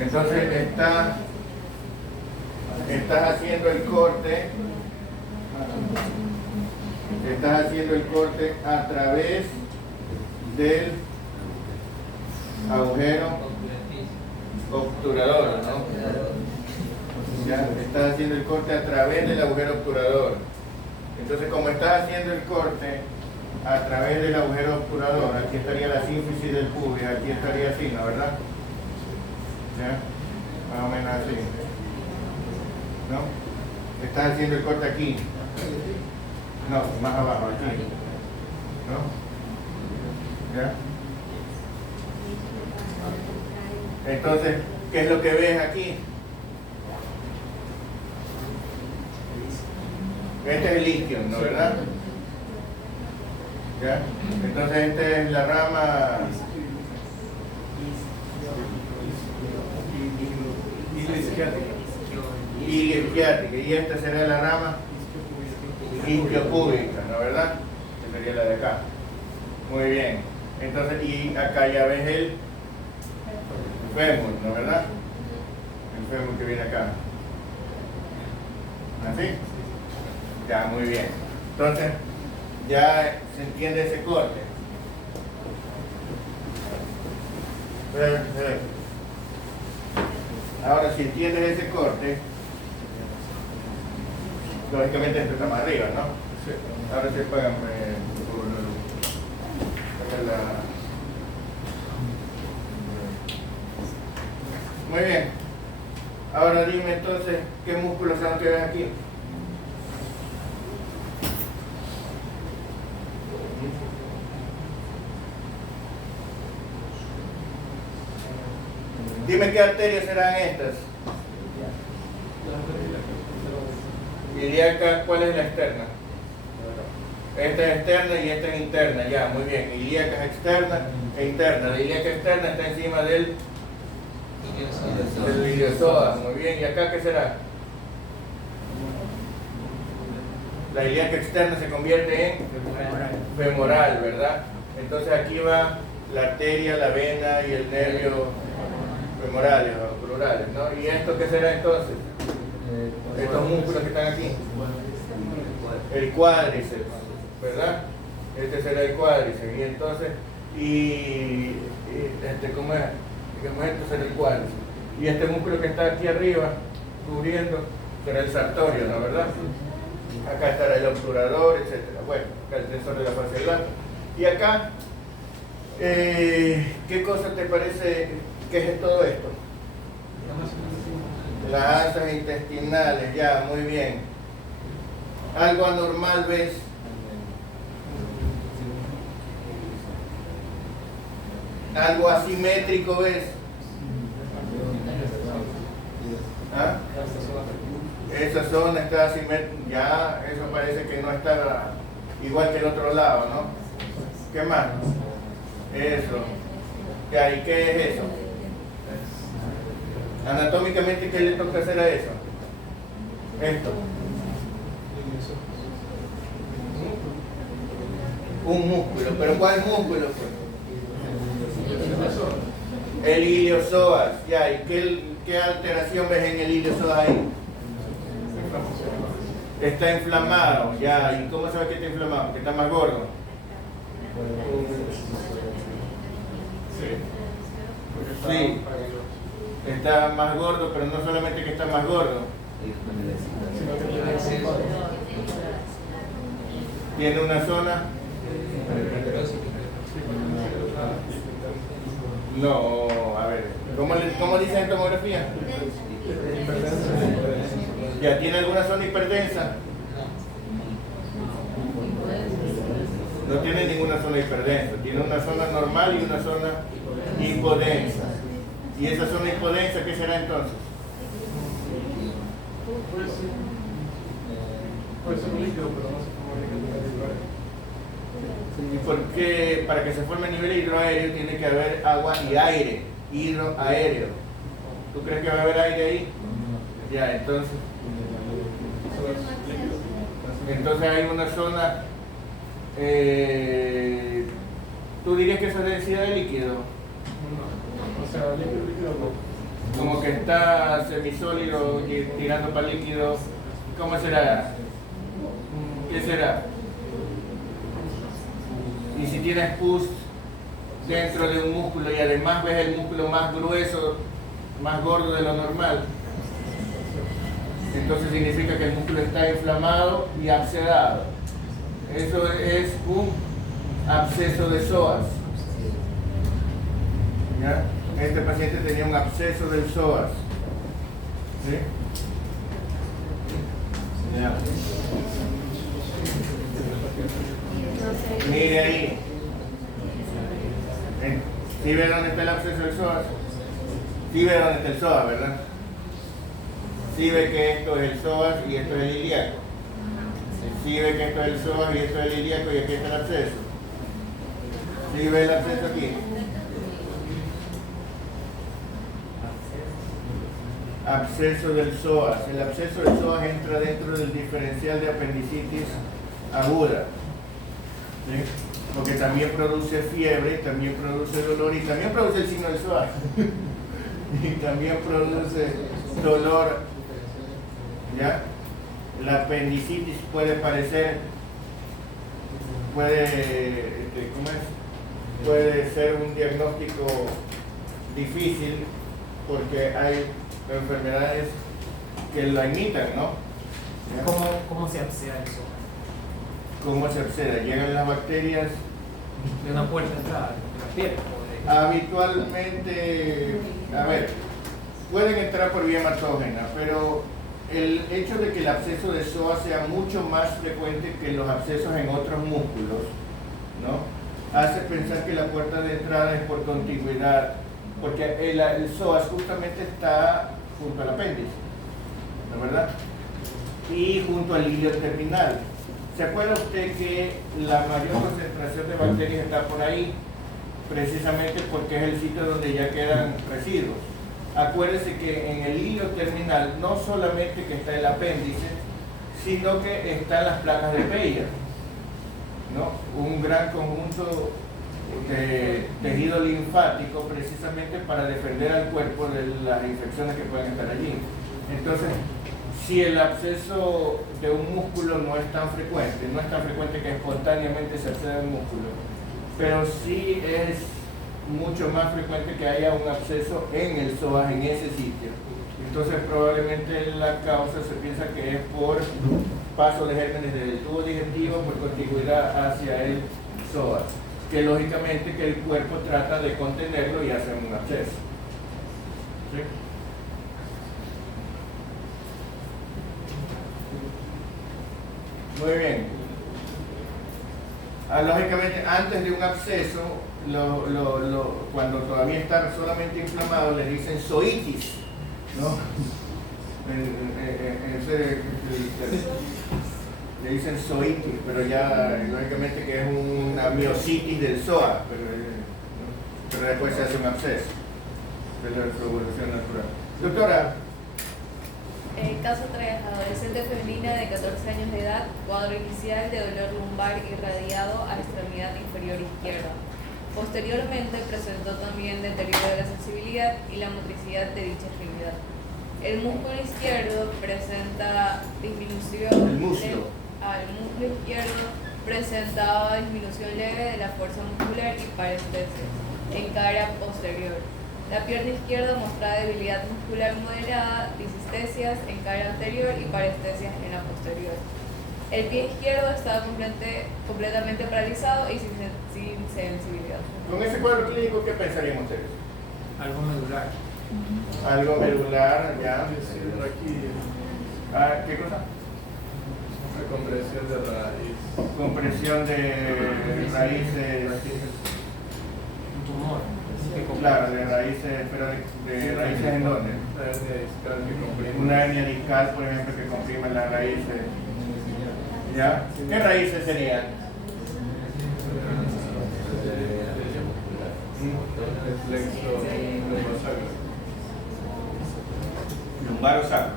Entonces, estás haciendo el corte. Estás haciendo el corte a través del agujero obturador, ¿no? Ya, estás haciendo el corte a través del agujero obturador. Entonces, como estás haciendo el corte a través del agujero obturador, aquí estaría la sínfisis del pubis, aquí estaría así, ¿no? ¿Verdad? ¿Ya? Más o menos así. ¿No? Estás haciendo el corte aquí. No, más abajo, aquí. ¿No? ¿Ya? Entonces, ¿qué es lo que ves aquí? Este es el isquion, ¿no? ¿Verdad? ¿Ya? Entonces, esta es la rama Ilioisquiática. ilioisquiática, y esta será la rama isquiopúbica, ¿no verdad? Que sería la de acá. Muy bien. Entonces, y acá ya ves el fémur, ¿no verdad? El fémur que viene acá. ¿Así? Ya, muy bien. Entonces, ya se entiende ese corte. Perfecto. Ahora, si entiendes ese corte, lógicamente esto está más arriba, ¿no? Sí. Ahora se pagan por la... Muy bien. Ahora dime entonces, ¿qué músculos son los que ves aquí? Dime qué arterias serán estas. Ilíaca, ¿cuál es la externa? Esta es externa y esta es interna, ya, muy bien. Ilíaca es externa e interna. La ilíaca externa está encima del iliosoas, muy bien. ¿Y acá qué será? La ilíaca externa se convierte en femoral, ¿verdad? Entonces aquí va la arteria, la vena y el nervio femorales o plurales, ¿no? ¿Y esto qué será entonces? Estos músculos que están aquí. El cuádriceps, ¿verdad? Este será el cuádriceps. Y entonces, ¿cómo es? Digamos, esto será el cuádriceps. Y este músculo que está aquí arriba, cubriendo, será el sartorio, ¿no? ¿Verdad? Acá estará el obturador, etc. Bueno, acá el tensor de la fascia lata. Y acá, ¿qué cosa te parece que es todo esto? Las asas intestinales, ya, muy bien. ¿Algo anormal ves? ¿Algo asimétrico ves? ¿Ah? Esa zona está asimétrica, ya, eso parece que no está igual que el otro lado, ¿no? ¿Qué más? Eso. Ya, ¿y qué es eso? Anatómicamente, ¿qué le toca hacer a eso? Esto. Un músculo, ¿pero cuál músculo? El iliosoas, ya, ¿y qué alteración ves en el iliosoas ahí? Está inflamado, ya, ¿y cómo sabes que está inflamado? Que está más gordo. Sí, está más gordo, pero no solamente que está más gordo, tiene una zona. No, a ver, ¿cómo dice en tomografía? ¿Ya tiene alguna zona hiperdensa? No tiene ninguna zona hiperdensa, tiene una zona normal y una zona hipodensa. ¿Y esa zona hipodensa qué será entonces? Puede ser un líquido, pero no sé cómo ¿Y por qué? Para que se forme nivel hidroaéreo tiene que haber agua y aire, hidroaéreo. ¿Tú crees que va a haber aire ahí? Ya, entonces hay una zona, ¿tú dirías que eso es densidad de líquido? O sea, líquido no. Como que está semisólido y tirando para líquido. ¿Cómo será? ¿Qué será? Y si tienes pus dentro de un músculo y además ves el músculo más grueso, más gordo de lo normal, entonces significa que el músculo está inflamado y abscedado. Eso es un absceso de psoas. ¿Ya? Este paciente tenía un absceso del psoas. ¿Sí? Ya. Mire ahí. ¿Sí ve dónde está el absceso del psoas? Sí ve dónde está el psoas, ¿verdad? Sí ve que esto es el psoas y esto es el ilíaco. Sí ve que esto es el psoas y esto es el ilíaco y aquí está el absceso. Sí ve el absceso aquí. Absceso del psoas. El absceso del psoas entra dentro del diferencial de apendicitis aguda, ¿sí? Porque también produce fiebre, también produce dolor y también produce el signo del SOA. Y también produce dolor, ¿ya? La apendicitis puede parecer, ¿cómo es? Puede ser un diagnóstico difícil porque hay enfermedades que la imitan, ¿no? ¿Ya? ¿Cómo se absceda eso? ¿Cómo se absceda? Llegan las bacterias. De una puerta de entrada, de la piel. Habitualmente, a ver, pueden entrar por vía hematógena, pero el hecho de que el absceso de psoas sea mucho más frecuente que los abscesos en otros músculos, ¿no? Hace pensar que la puerta de entrada es por contigüidad, porque el psoas justamente está junto al apéndice, ¿no es verdad? Y junto al hilio terminal. ¿Se acuerda usted que la mayor concentración de bacterias está por ahí? Precisamente porque es el sitio donde ya quedan residuos. Acuérdese que en el hilio terminal no solamente que está el apéndice, sino que están las placas de Peyer, ¿no? Un gran conjunto de tejido linfático precisamente para defender al cuerpo de las infecciones que pueden estar allí. Entonces, si el absceso de un músculo no es tan frecuente que espontáneamente se absceda el músculo, pero sí es mucho más frecuente que haya un absceso en el psoas, en ese sitio. Entonces probablemente la causa se piensa que es por paso de gérmenes del tubo digestivo, por contigüidad hacia el psoas, que lógicamente que el cuerpo trata de contenerlo y hacer un absceso. ¿Sí? Muy bien. Lógicamente, antes de un absceso, cuando todavía está solamente inflamado, le dicen zoitis, ¿no? Le dicen zoitis, pero ya lógicamente que es una miositis del psoas, pero después se hace un absceso de la evolución natural. Doctora. Caso 3. Adolescente femenina de 14 años de edad, cuadro inicial de dolor lumbar irradiado a la extremidad inferior izquierda. Posteriormente presentó también deterioro de la sensibilidad y la motricidad de dicha extremidad. El músculo izquierdo presenta disminución. El muslo. El muslo izquierdo presentaba disminución leve de la fuerza muscular y parestesia en cara posterior. La pierna izquierda mostraba debilidad muscular moderada, disestesias en cara anterior y parestesias en la posterior. El pie izquierdo estaba completamente paralizado y sin sensibilidad. Con ese cuadro clínico, ¿qué pensarían ustedes? Algo medular. Algo medular, ya. Raquídea. ¿Qué cosa? Una compresión de raíz. Compresión de raíces. Un tumor. Claro, de raíces, pero de raíces en dónde? Una hernia discal que comprime. Una hernia discal, por ejemplo, que comprime las raíces. ¿Ya? ¿Qué raíces serían? El plexo lumbosacro. Lumbar o sacro.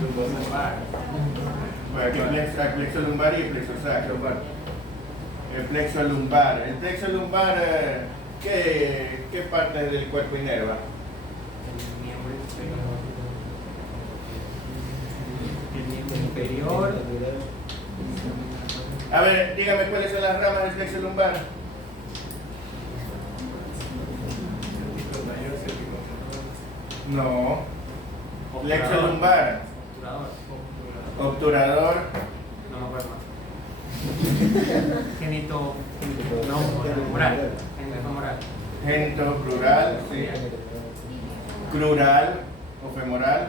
Lumbosacro. Bueno, aquí hay plexo lumbar y plexo sacro. El plexo lumbar. El plexo lumbar, ¿qué parte del cuerpo inerva? El miembro inferior. A ver, dígame cuáles son las ramas del plexo lumbar. No. Plexo lumbar. Obturador. No me acuerdo más. Genito. No, moral. Genito femoral. Genito plural, sí. Crural o femoral.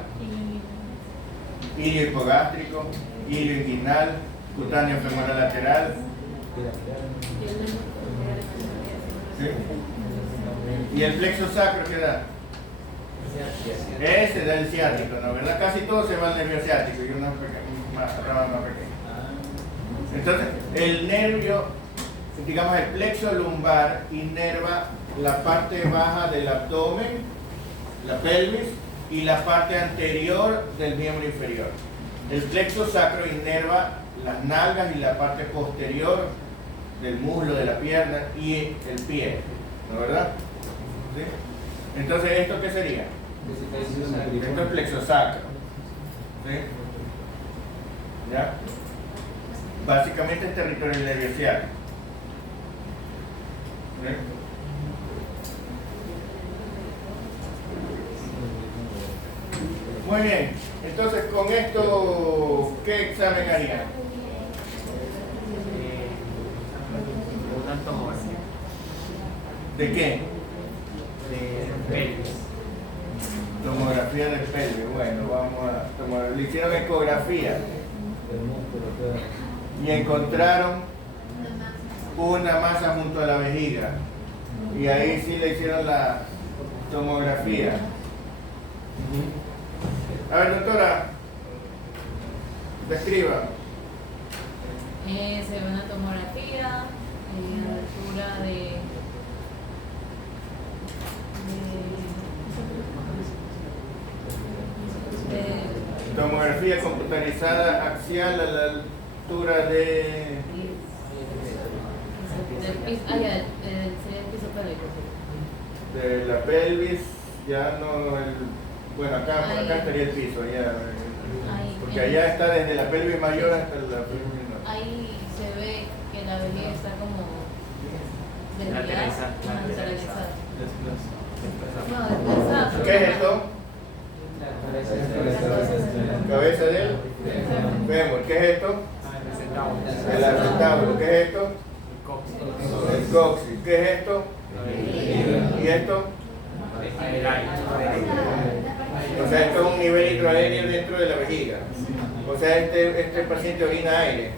Ilio hipogástrico. Ilio inguinal. Cutáneo femoral lateral. ¿Sí? ¿Y el plexo sacro qué da? Ese da el ciático, ¿no? ¿Verdad? Casi todo se va al nervio ciático y una rama más pequeña. Entonces, el nervio, digamos el plexo lumbar, inerva la parte baja del abdomen, la pelvis, y la parte anterior del miembro inferior. El plexo sacro inerva las nalgas y la parte posterior del muslo, de la pierna y el pie, ¿no verdad? ¿Sí? Entonces, ¿esto qué sería? Esto es plexo sacro. ¿Sí? ¿Ya? Básicamente es territorio del nervio ciático. ¿Sí? Muy bien, entonces con esto, ¿qué examen harían? Una tomografía ¿De qué? de pelvis. Tomografía del pelvis. Bueno, vamos a tomar. Le hicieron ecografía y encontraron una masa junto a la vejiga. Y ahí sí le hicieron la tomografía. A ver, doctora, describa. Se ve una tomografía a la altura Tomografía computarizada axial a la altura de... del piso, sería el piso pélvico. de la pelvis, ya no el... Bueno, acá estaría el piso, allá, porque allá está desde la pelvis mayor hasta la pelvis menor. Ahí se ve que la vejiga está como desviada, lateralizada. No, desplazada. ¿Qué es esto? Cabeza del fémur. ¿Qué es esto? El acetábulo. ¿Qué es esto? El coxis. ¿Qué es esto? ¿Y esto? O sea, esto es un nivel intraaéreo dentro de la vejiga. O sea, este paciente orina aire.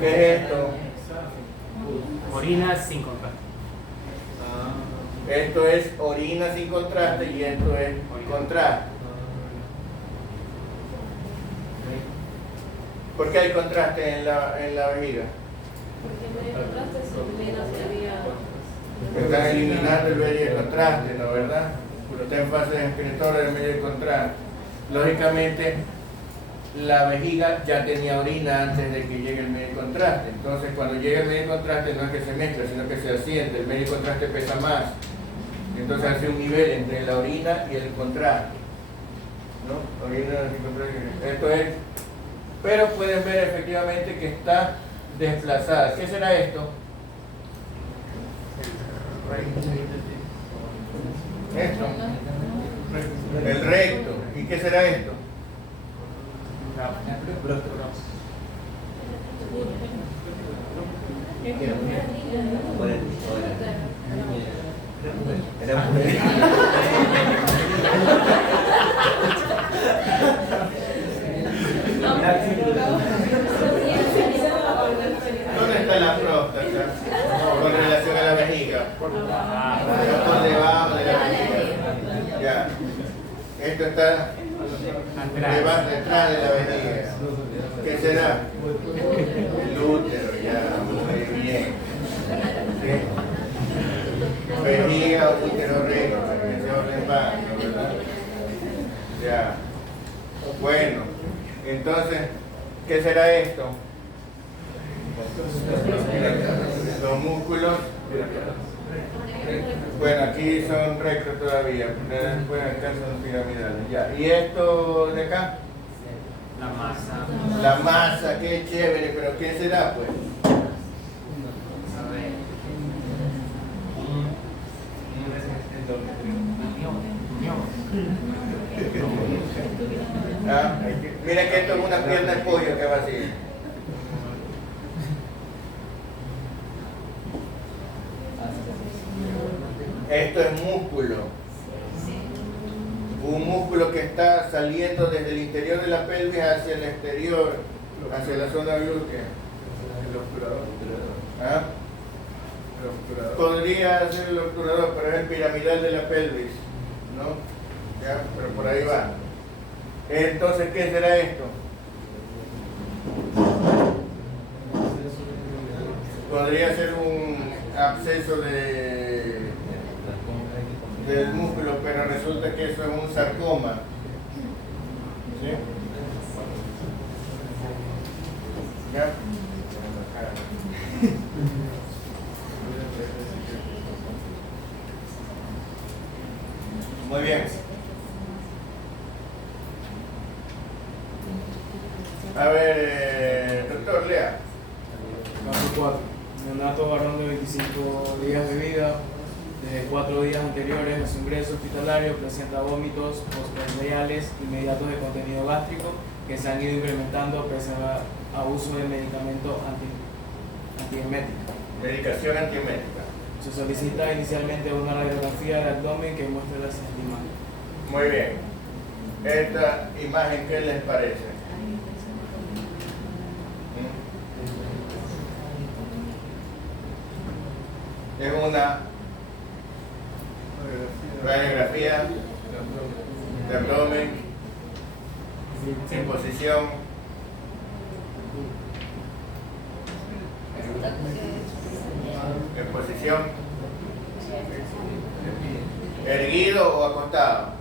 ¿Qué es esto? Orina sin contraste. Esto es orina sin contraste y esto es contraste. ¿Por qué hay contraste en la vejiga? Porque en medio de contraste se elimina sería. Están eliminando el medio de contraste, ¿no verdad? Porque está en fase excretora del medio de contraste. Lógicamente, la vejiga ya tenía orina antes de que llegue el medio de contraste. Entonces, cuando llega el medio de contraste no es que se mezcla, sino que se asciende. El medio de contraste pesa más. Entonces hace un nivel entre la orina y el contraste. ¿No? Orina sin contraste. Esto es. Pero pueden ver efectivamente que está desplazada. ¿Qué será esto? Esto. El recto. ¿Y qué será esto? ¿Dónde está la próstata con relación a la vejiga? Por debajo de la vejiga. Ya. Esto está detrás de la vejiga. ¿Qué será? El útero, ya, muy bien. ¿Sí? Vejiga, útero, recto, en ese orden va, ¿no verdad? Ya. Bueno, entonces, ¿qué será esto? Los músculos. Bueno, aquí son rectos todavía, después acá son piramidales. Ya. ¿Y esto de acá? La masa. La masa, qué chévere, pero ¿qué será pues? A ver. Ah, mira que esto es una pierna de pollo que va así. Esto es músculo. Un músculo que está saliendo desde el interior de la pelvis hacia el exterior, hacia la zona glútea. El obturador. ¿Ah? El obturador. Podría ser el obturador, pero es el piramidal de la pelvis, ¿no? Ya, pero por ahí va. Entonces, ¿qué será esto? Podría ser un absceso del músculo, pero resulta que eso es un sarcoma. ¿Sí? ¿Ya? Muy bien. A ver, doctor, lea. Caso 4. Neonato varón de 25 días de vida, desde 4 días anteriores a su ingreso hospitalario, presenta vómitos postprandiales inmediatos de contenido gástrico que se han ido incrementando pese a uso de medicamento antiemético. Medicación antiemética. Se solicita inicialmente una radiografía del abdomen que muestre la siguiente imagen. Muy bien. Esta imagen, ¿qué les parece? Es una radiografía de abdomen en posición erguido o acostado.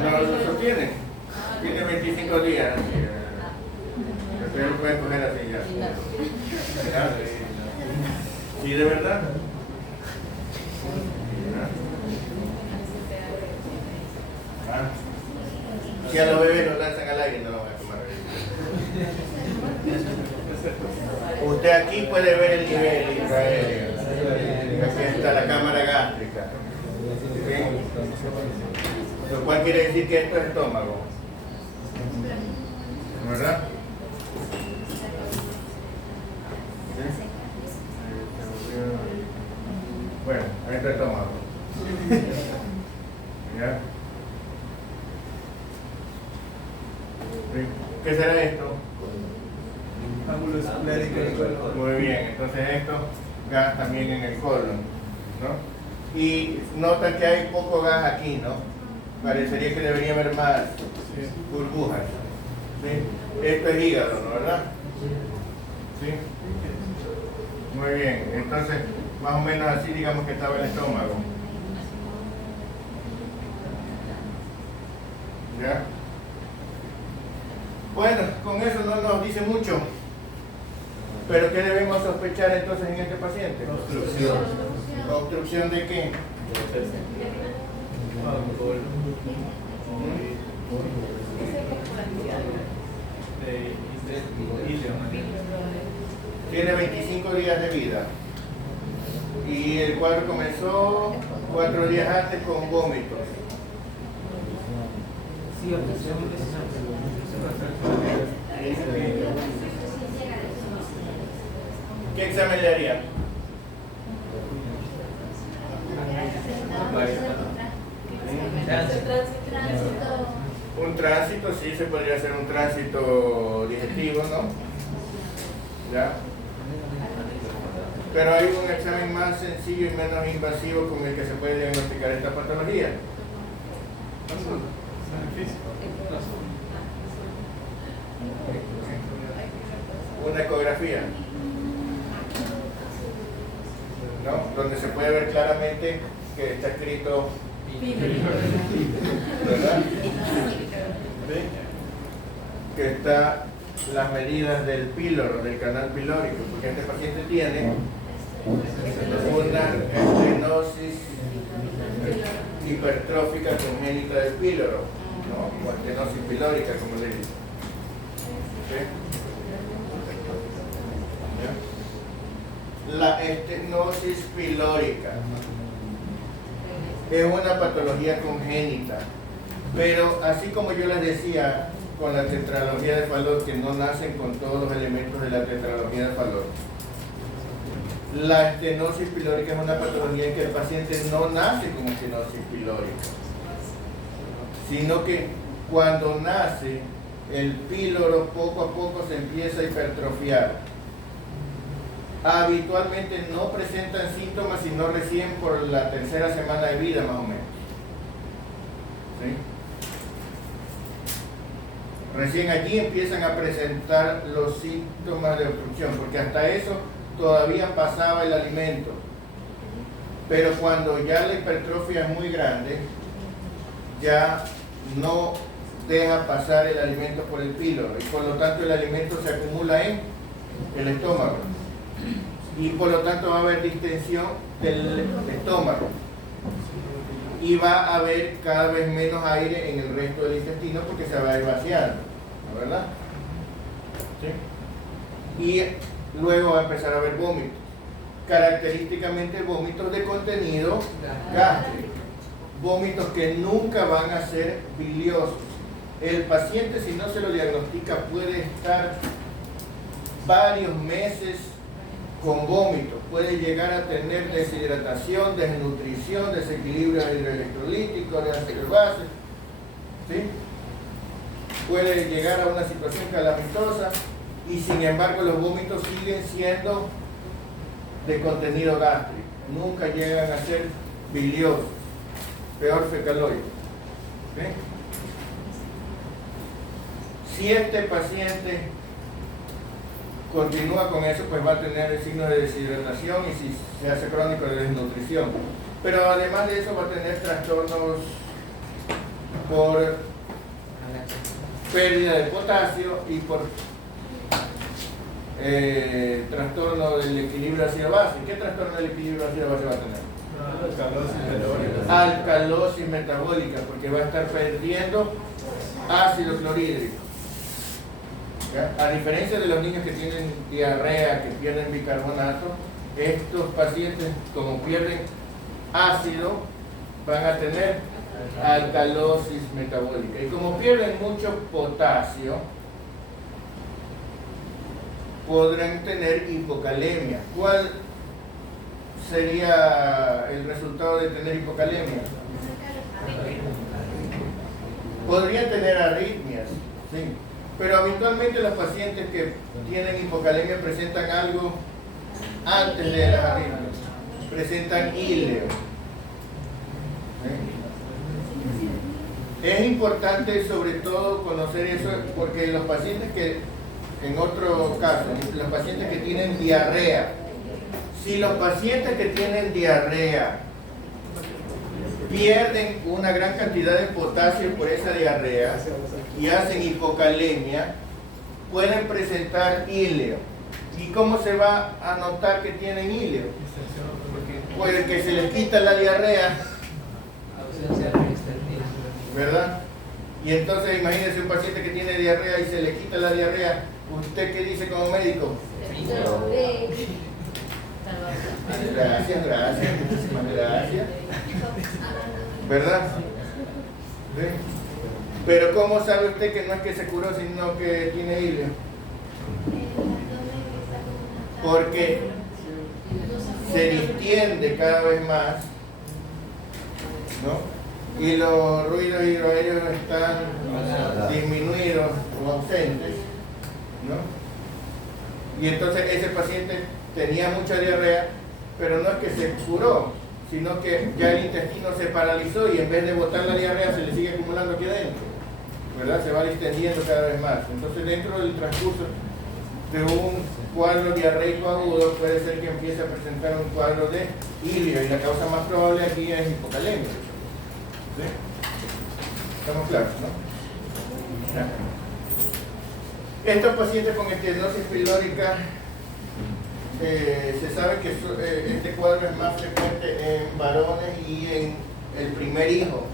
No lo sostiene. Tiene 25 días. Ustedes lo pueden coger así ya. ¿Sí, de verdad? Si a los bebés los lanzan al aire, no lo van a tomar. Usted aquí puede ver el nivel, Israel. Aquí está la cámara gástrica. ¿Sí? Lo cual quiere decir que esto es estómago. ¿Verdad? ¿Sí? Bueno, ahí está el estómago. ¿Ya? ¿Qué será esto? Muy bien, entonces esto gas también en el colon, ¿no? Y notan que hay poco gas aquí, ¿no? Parecería que debería haber más burbujas. ¿Sí? Esto es hígado, ¿no? ¿Verdad? ¿Sí? Muy bien, entonces más o menos así digamos que estaba el estómago. ¿Ya? Bueno, con eso no nos dice mucho. ¿Pero qué debemos sospechar entonces en este paciente? Obstrucción. ¿Obstrucción de qué? Tiene 25 días de vida. Y el cuadro comenzó 4 días antes con vómitos. Sí, obstrucción intestinal. ¿Qué examen le haría? Un tránsito, sí, se podría hacer un tránsito digestivo, ¿no? ¿Ya? Pero hay un examen más sencillo y menos invasivo con el que se puede diagnosticar esta patología. Una ecografía, ¿no? Donde se puede ver claramente que está escrito, ¿verdad? ¿Sí? Que está las medidas del píloro, del canal pilórico, porque este paciente tiene una estenosis hipertrófica congénita del píloro, ¿no? O estenosis pilórica, como le dicen. ¿Sí? La estenosis pilórica es una patología congénita, pero así como yo les decía con la tetralogía de Fallot, que no nacen con todos los elementos de la tetralogía de Fallot, la estenosis pilórica es una patología en que el paciente no nace con estenosis pilórica, sino que cuando nace el píloro poco a poco se empieza a hipertrofiar. habitualmente no presentan síntomas sino recién por la tercera semana de vida más o menos. ¿Sí? Recién allí empiezan a presentar los síntomas de obstrucción, porque hasta eso todavía pasaba el alimento. Pero cuando ya la hipertrofia es muy grande, ya no deja pasar el alimento por el píloro y por lo tanto el alimento se acumula en el estómago y por lo tanto va a haber distensión del estómago y va a haber cada vez menos aire en el resto del intestino porque se va a ir vaciando, ¿no? ¿Verdad? ¿Sí? Y luego va a empezar a haber vómitos, característicamente vómitos de contenido gástrico, vómitos que nunca van a ser biliosos. El paciente, si no se lo diagnostica, puede estar varios meses con vómitos, puede llegar a tener deshidratación, desnutrición, desequilibrio hidroelectrolítico, de ácido base, ¿sí? Puede llegar a una situación calamitosa y sin embargo los vómitos siguen siendo de contenido gástrico, nunca llegan a ser biliosos, peor fecaloide. ¿Sí? Si este paciente continúa con eso, pues va a tener el signo de deshidratación y si se hace crónico de desnutrición. Pero además de eso va a tener trastornos por pérdida de potasio y por trastorno del equilibrio ácido-base. ¿Qué trastorno del equilibrio ácido-base va a tener? Alcalosis metabólica, porque va a estar perdiendo ácido clorhídrico. ¿Ya? A diferencia de los niños que tienen diarrea, que pierden bicarbonato, estos pacientes, como pierden ácido, van a tener alcalosis metabólica. Y como pierden mucho potasio, podrán tener hipocalemia. ¿Cuál sería el resultado de tener hipocalemia? Podrían tener arritmias, sí. Pero habitualmente los pacientes que tienen hipocalemia presentan algo antes de las arritmias. Presentan íleo. Es importante sobre todo conocer eso porque los pacientes que, en otro caso, los pacientes que tienen diarrea, si los pacientes que tienen diarrea pierden una gran cantidad de potasio por esa diarrea y hacen hipocalemia, pueden presentar íleo. ¿Y cómo se va a notar que tienen íleo? Pues que se les quita la diarrea, ¿verdad? Y entonces imagínense un paciente que tiene diarrea y se le quita la diarrea, ¿usted qué dice como médico? Gracias, gracias, muchísimas gracias. ¿Verdad? ¿Sí? Pero ¿cómo sabe usted que no es que se curó, sino que tiene íleo? Porque se distiende cada vez más, ¿no? Y los ruidos hidroaéreos están disminuidos o ausentes, ¿no? Y entonces ese paciente tenía mucha diarrea, pero no es que se curó, sino que ya el intestino se paralizó y en vez de botar la diarrea se le sigue acumulando aquí adentro, ¿verdad? Se va distendiendo cada vez más. Entonces dentro del transcurso de un cuadro diarreico agudo puede ser que empiece a presentar un cuadro de íleo y la causa más probable aquí es hipocalemia. ¿Sí? ¿Estamos claros, no? Ya. Estos pacientes con estenosis pilórica se sabe que este cuadro es más frecuente en varones y en el primer hijo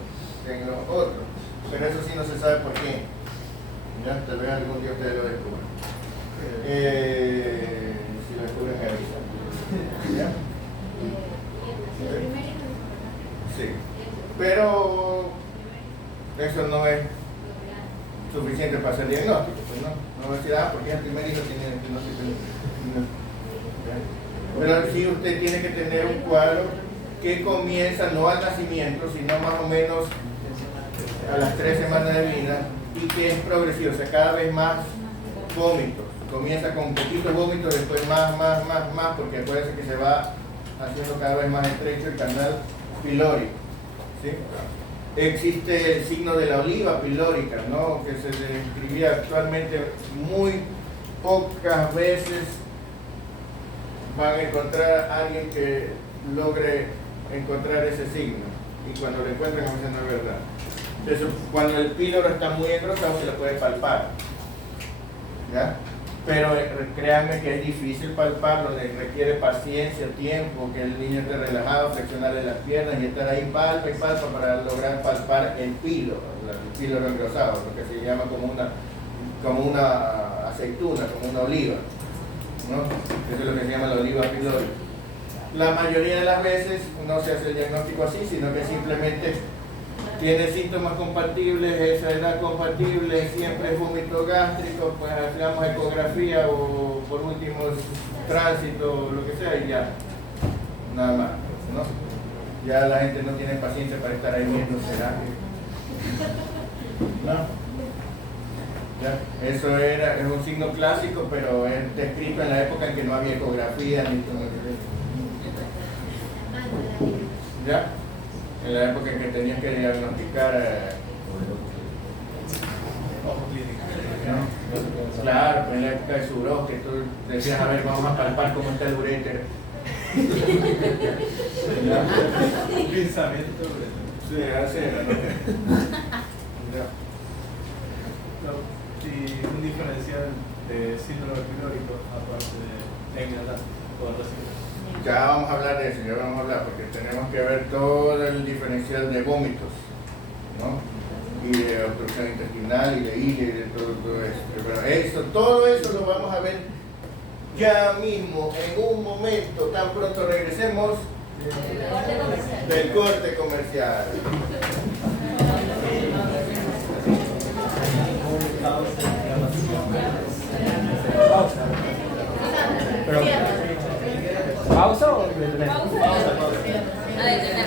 que en los otros, pero eso sí no se sabe por qué. ¿Ya? Tal vez algún día ustedes lo descubran. Si lo descubren, me avisan. ¿Ya? Sí, pero eso no es suficiente para hacer diagnóstico, pues no va a decir, porque el primer hijo tiene diagnóstico. Pero sí usted tiene que tener un cuadro que comienza no al nacimiento, sino más o menos a las 3 semanas de vida y que es progresivo, o sea, cada vez más vómitos, comienza con poquitos vómitos, después más, porque acuérdense que se va haciendo cada vez más estrecho el canal pilórico. ¿Sí? Existe el signo de la oliva pilórica, ¿no? Que se describía actualmente muy pocas veces. Van a encontrar a alguien que logre encontrar ese signo, y cuando lo encuentran, eso no es verdad. Entonces, cuando el píloro está muy engrosado, se lo puede palpar, ¿ya? Pero créanme que es difícil palparlo, requiere paciencia, tiempo, que el niño esté relajado, flexionarle las piernas y estar ahí palpa y palpa para lograr palpar el píloro engrosado, lo que se llama como una aceituna, como una oliva, ¿no? Eso es lo que se llama la oliva pilórica. La mayoría de las veces no se hace el diagnóstico así, sino que simplemente tiene síntomas compatibles, esa edad compatible, siempre es vómito gástrico, pues hagamos ecografía o por último tránsito, lo que sea, y ya, nada más, ¿no? Ya la gente no tiene paciencia para estar ahí viendo, ¿será? ¿No? ¿Ya? Eso es un signo clásico, pero es descrito en la época en que no había ecografía ni todo. ¿Ya? En la época en que tenías que diagnosticar ¿no? Claro, en la época de Suró, que tú decías, a ver, vamos a palpar cómo está el uréter. Un pensamiento. Sí, así era, ¿no? Ya. Y un diferencial de síndrome pilórico, aparte de ENGADA o algo así. Ya vamos a hablar de eso, ya vamos a hablar, porque tenemos que ver todo el diferencial de vómitos, ¿no? Y de obstrucción intestinal, y de ilia, y de todo eso. Pero todo eso lo vamos a ver ya mismo, en un momento, tan pronto regresemos del corte comercial. ¿Pausa o detener? A detener.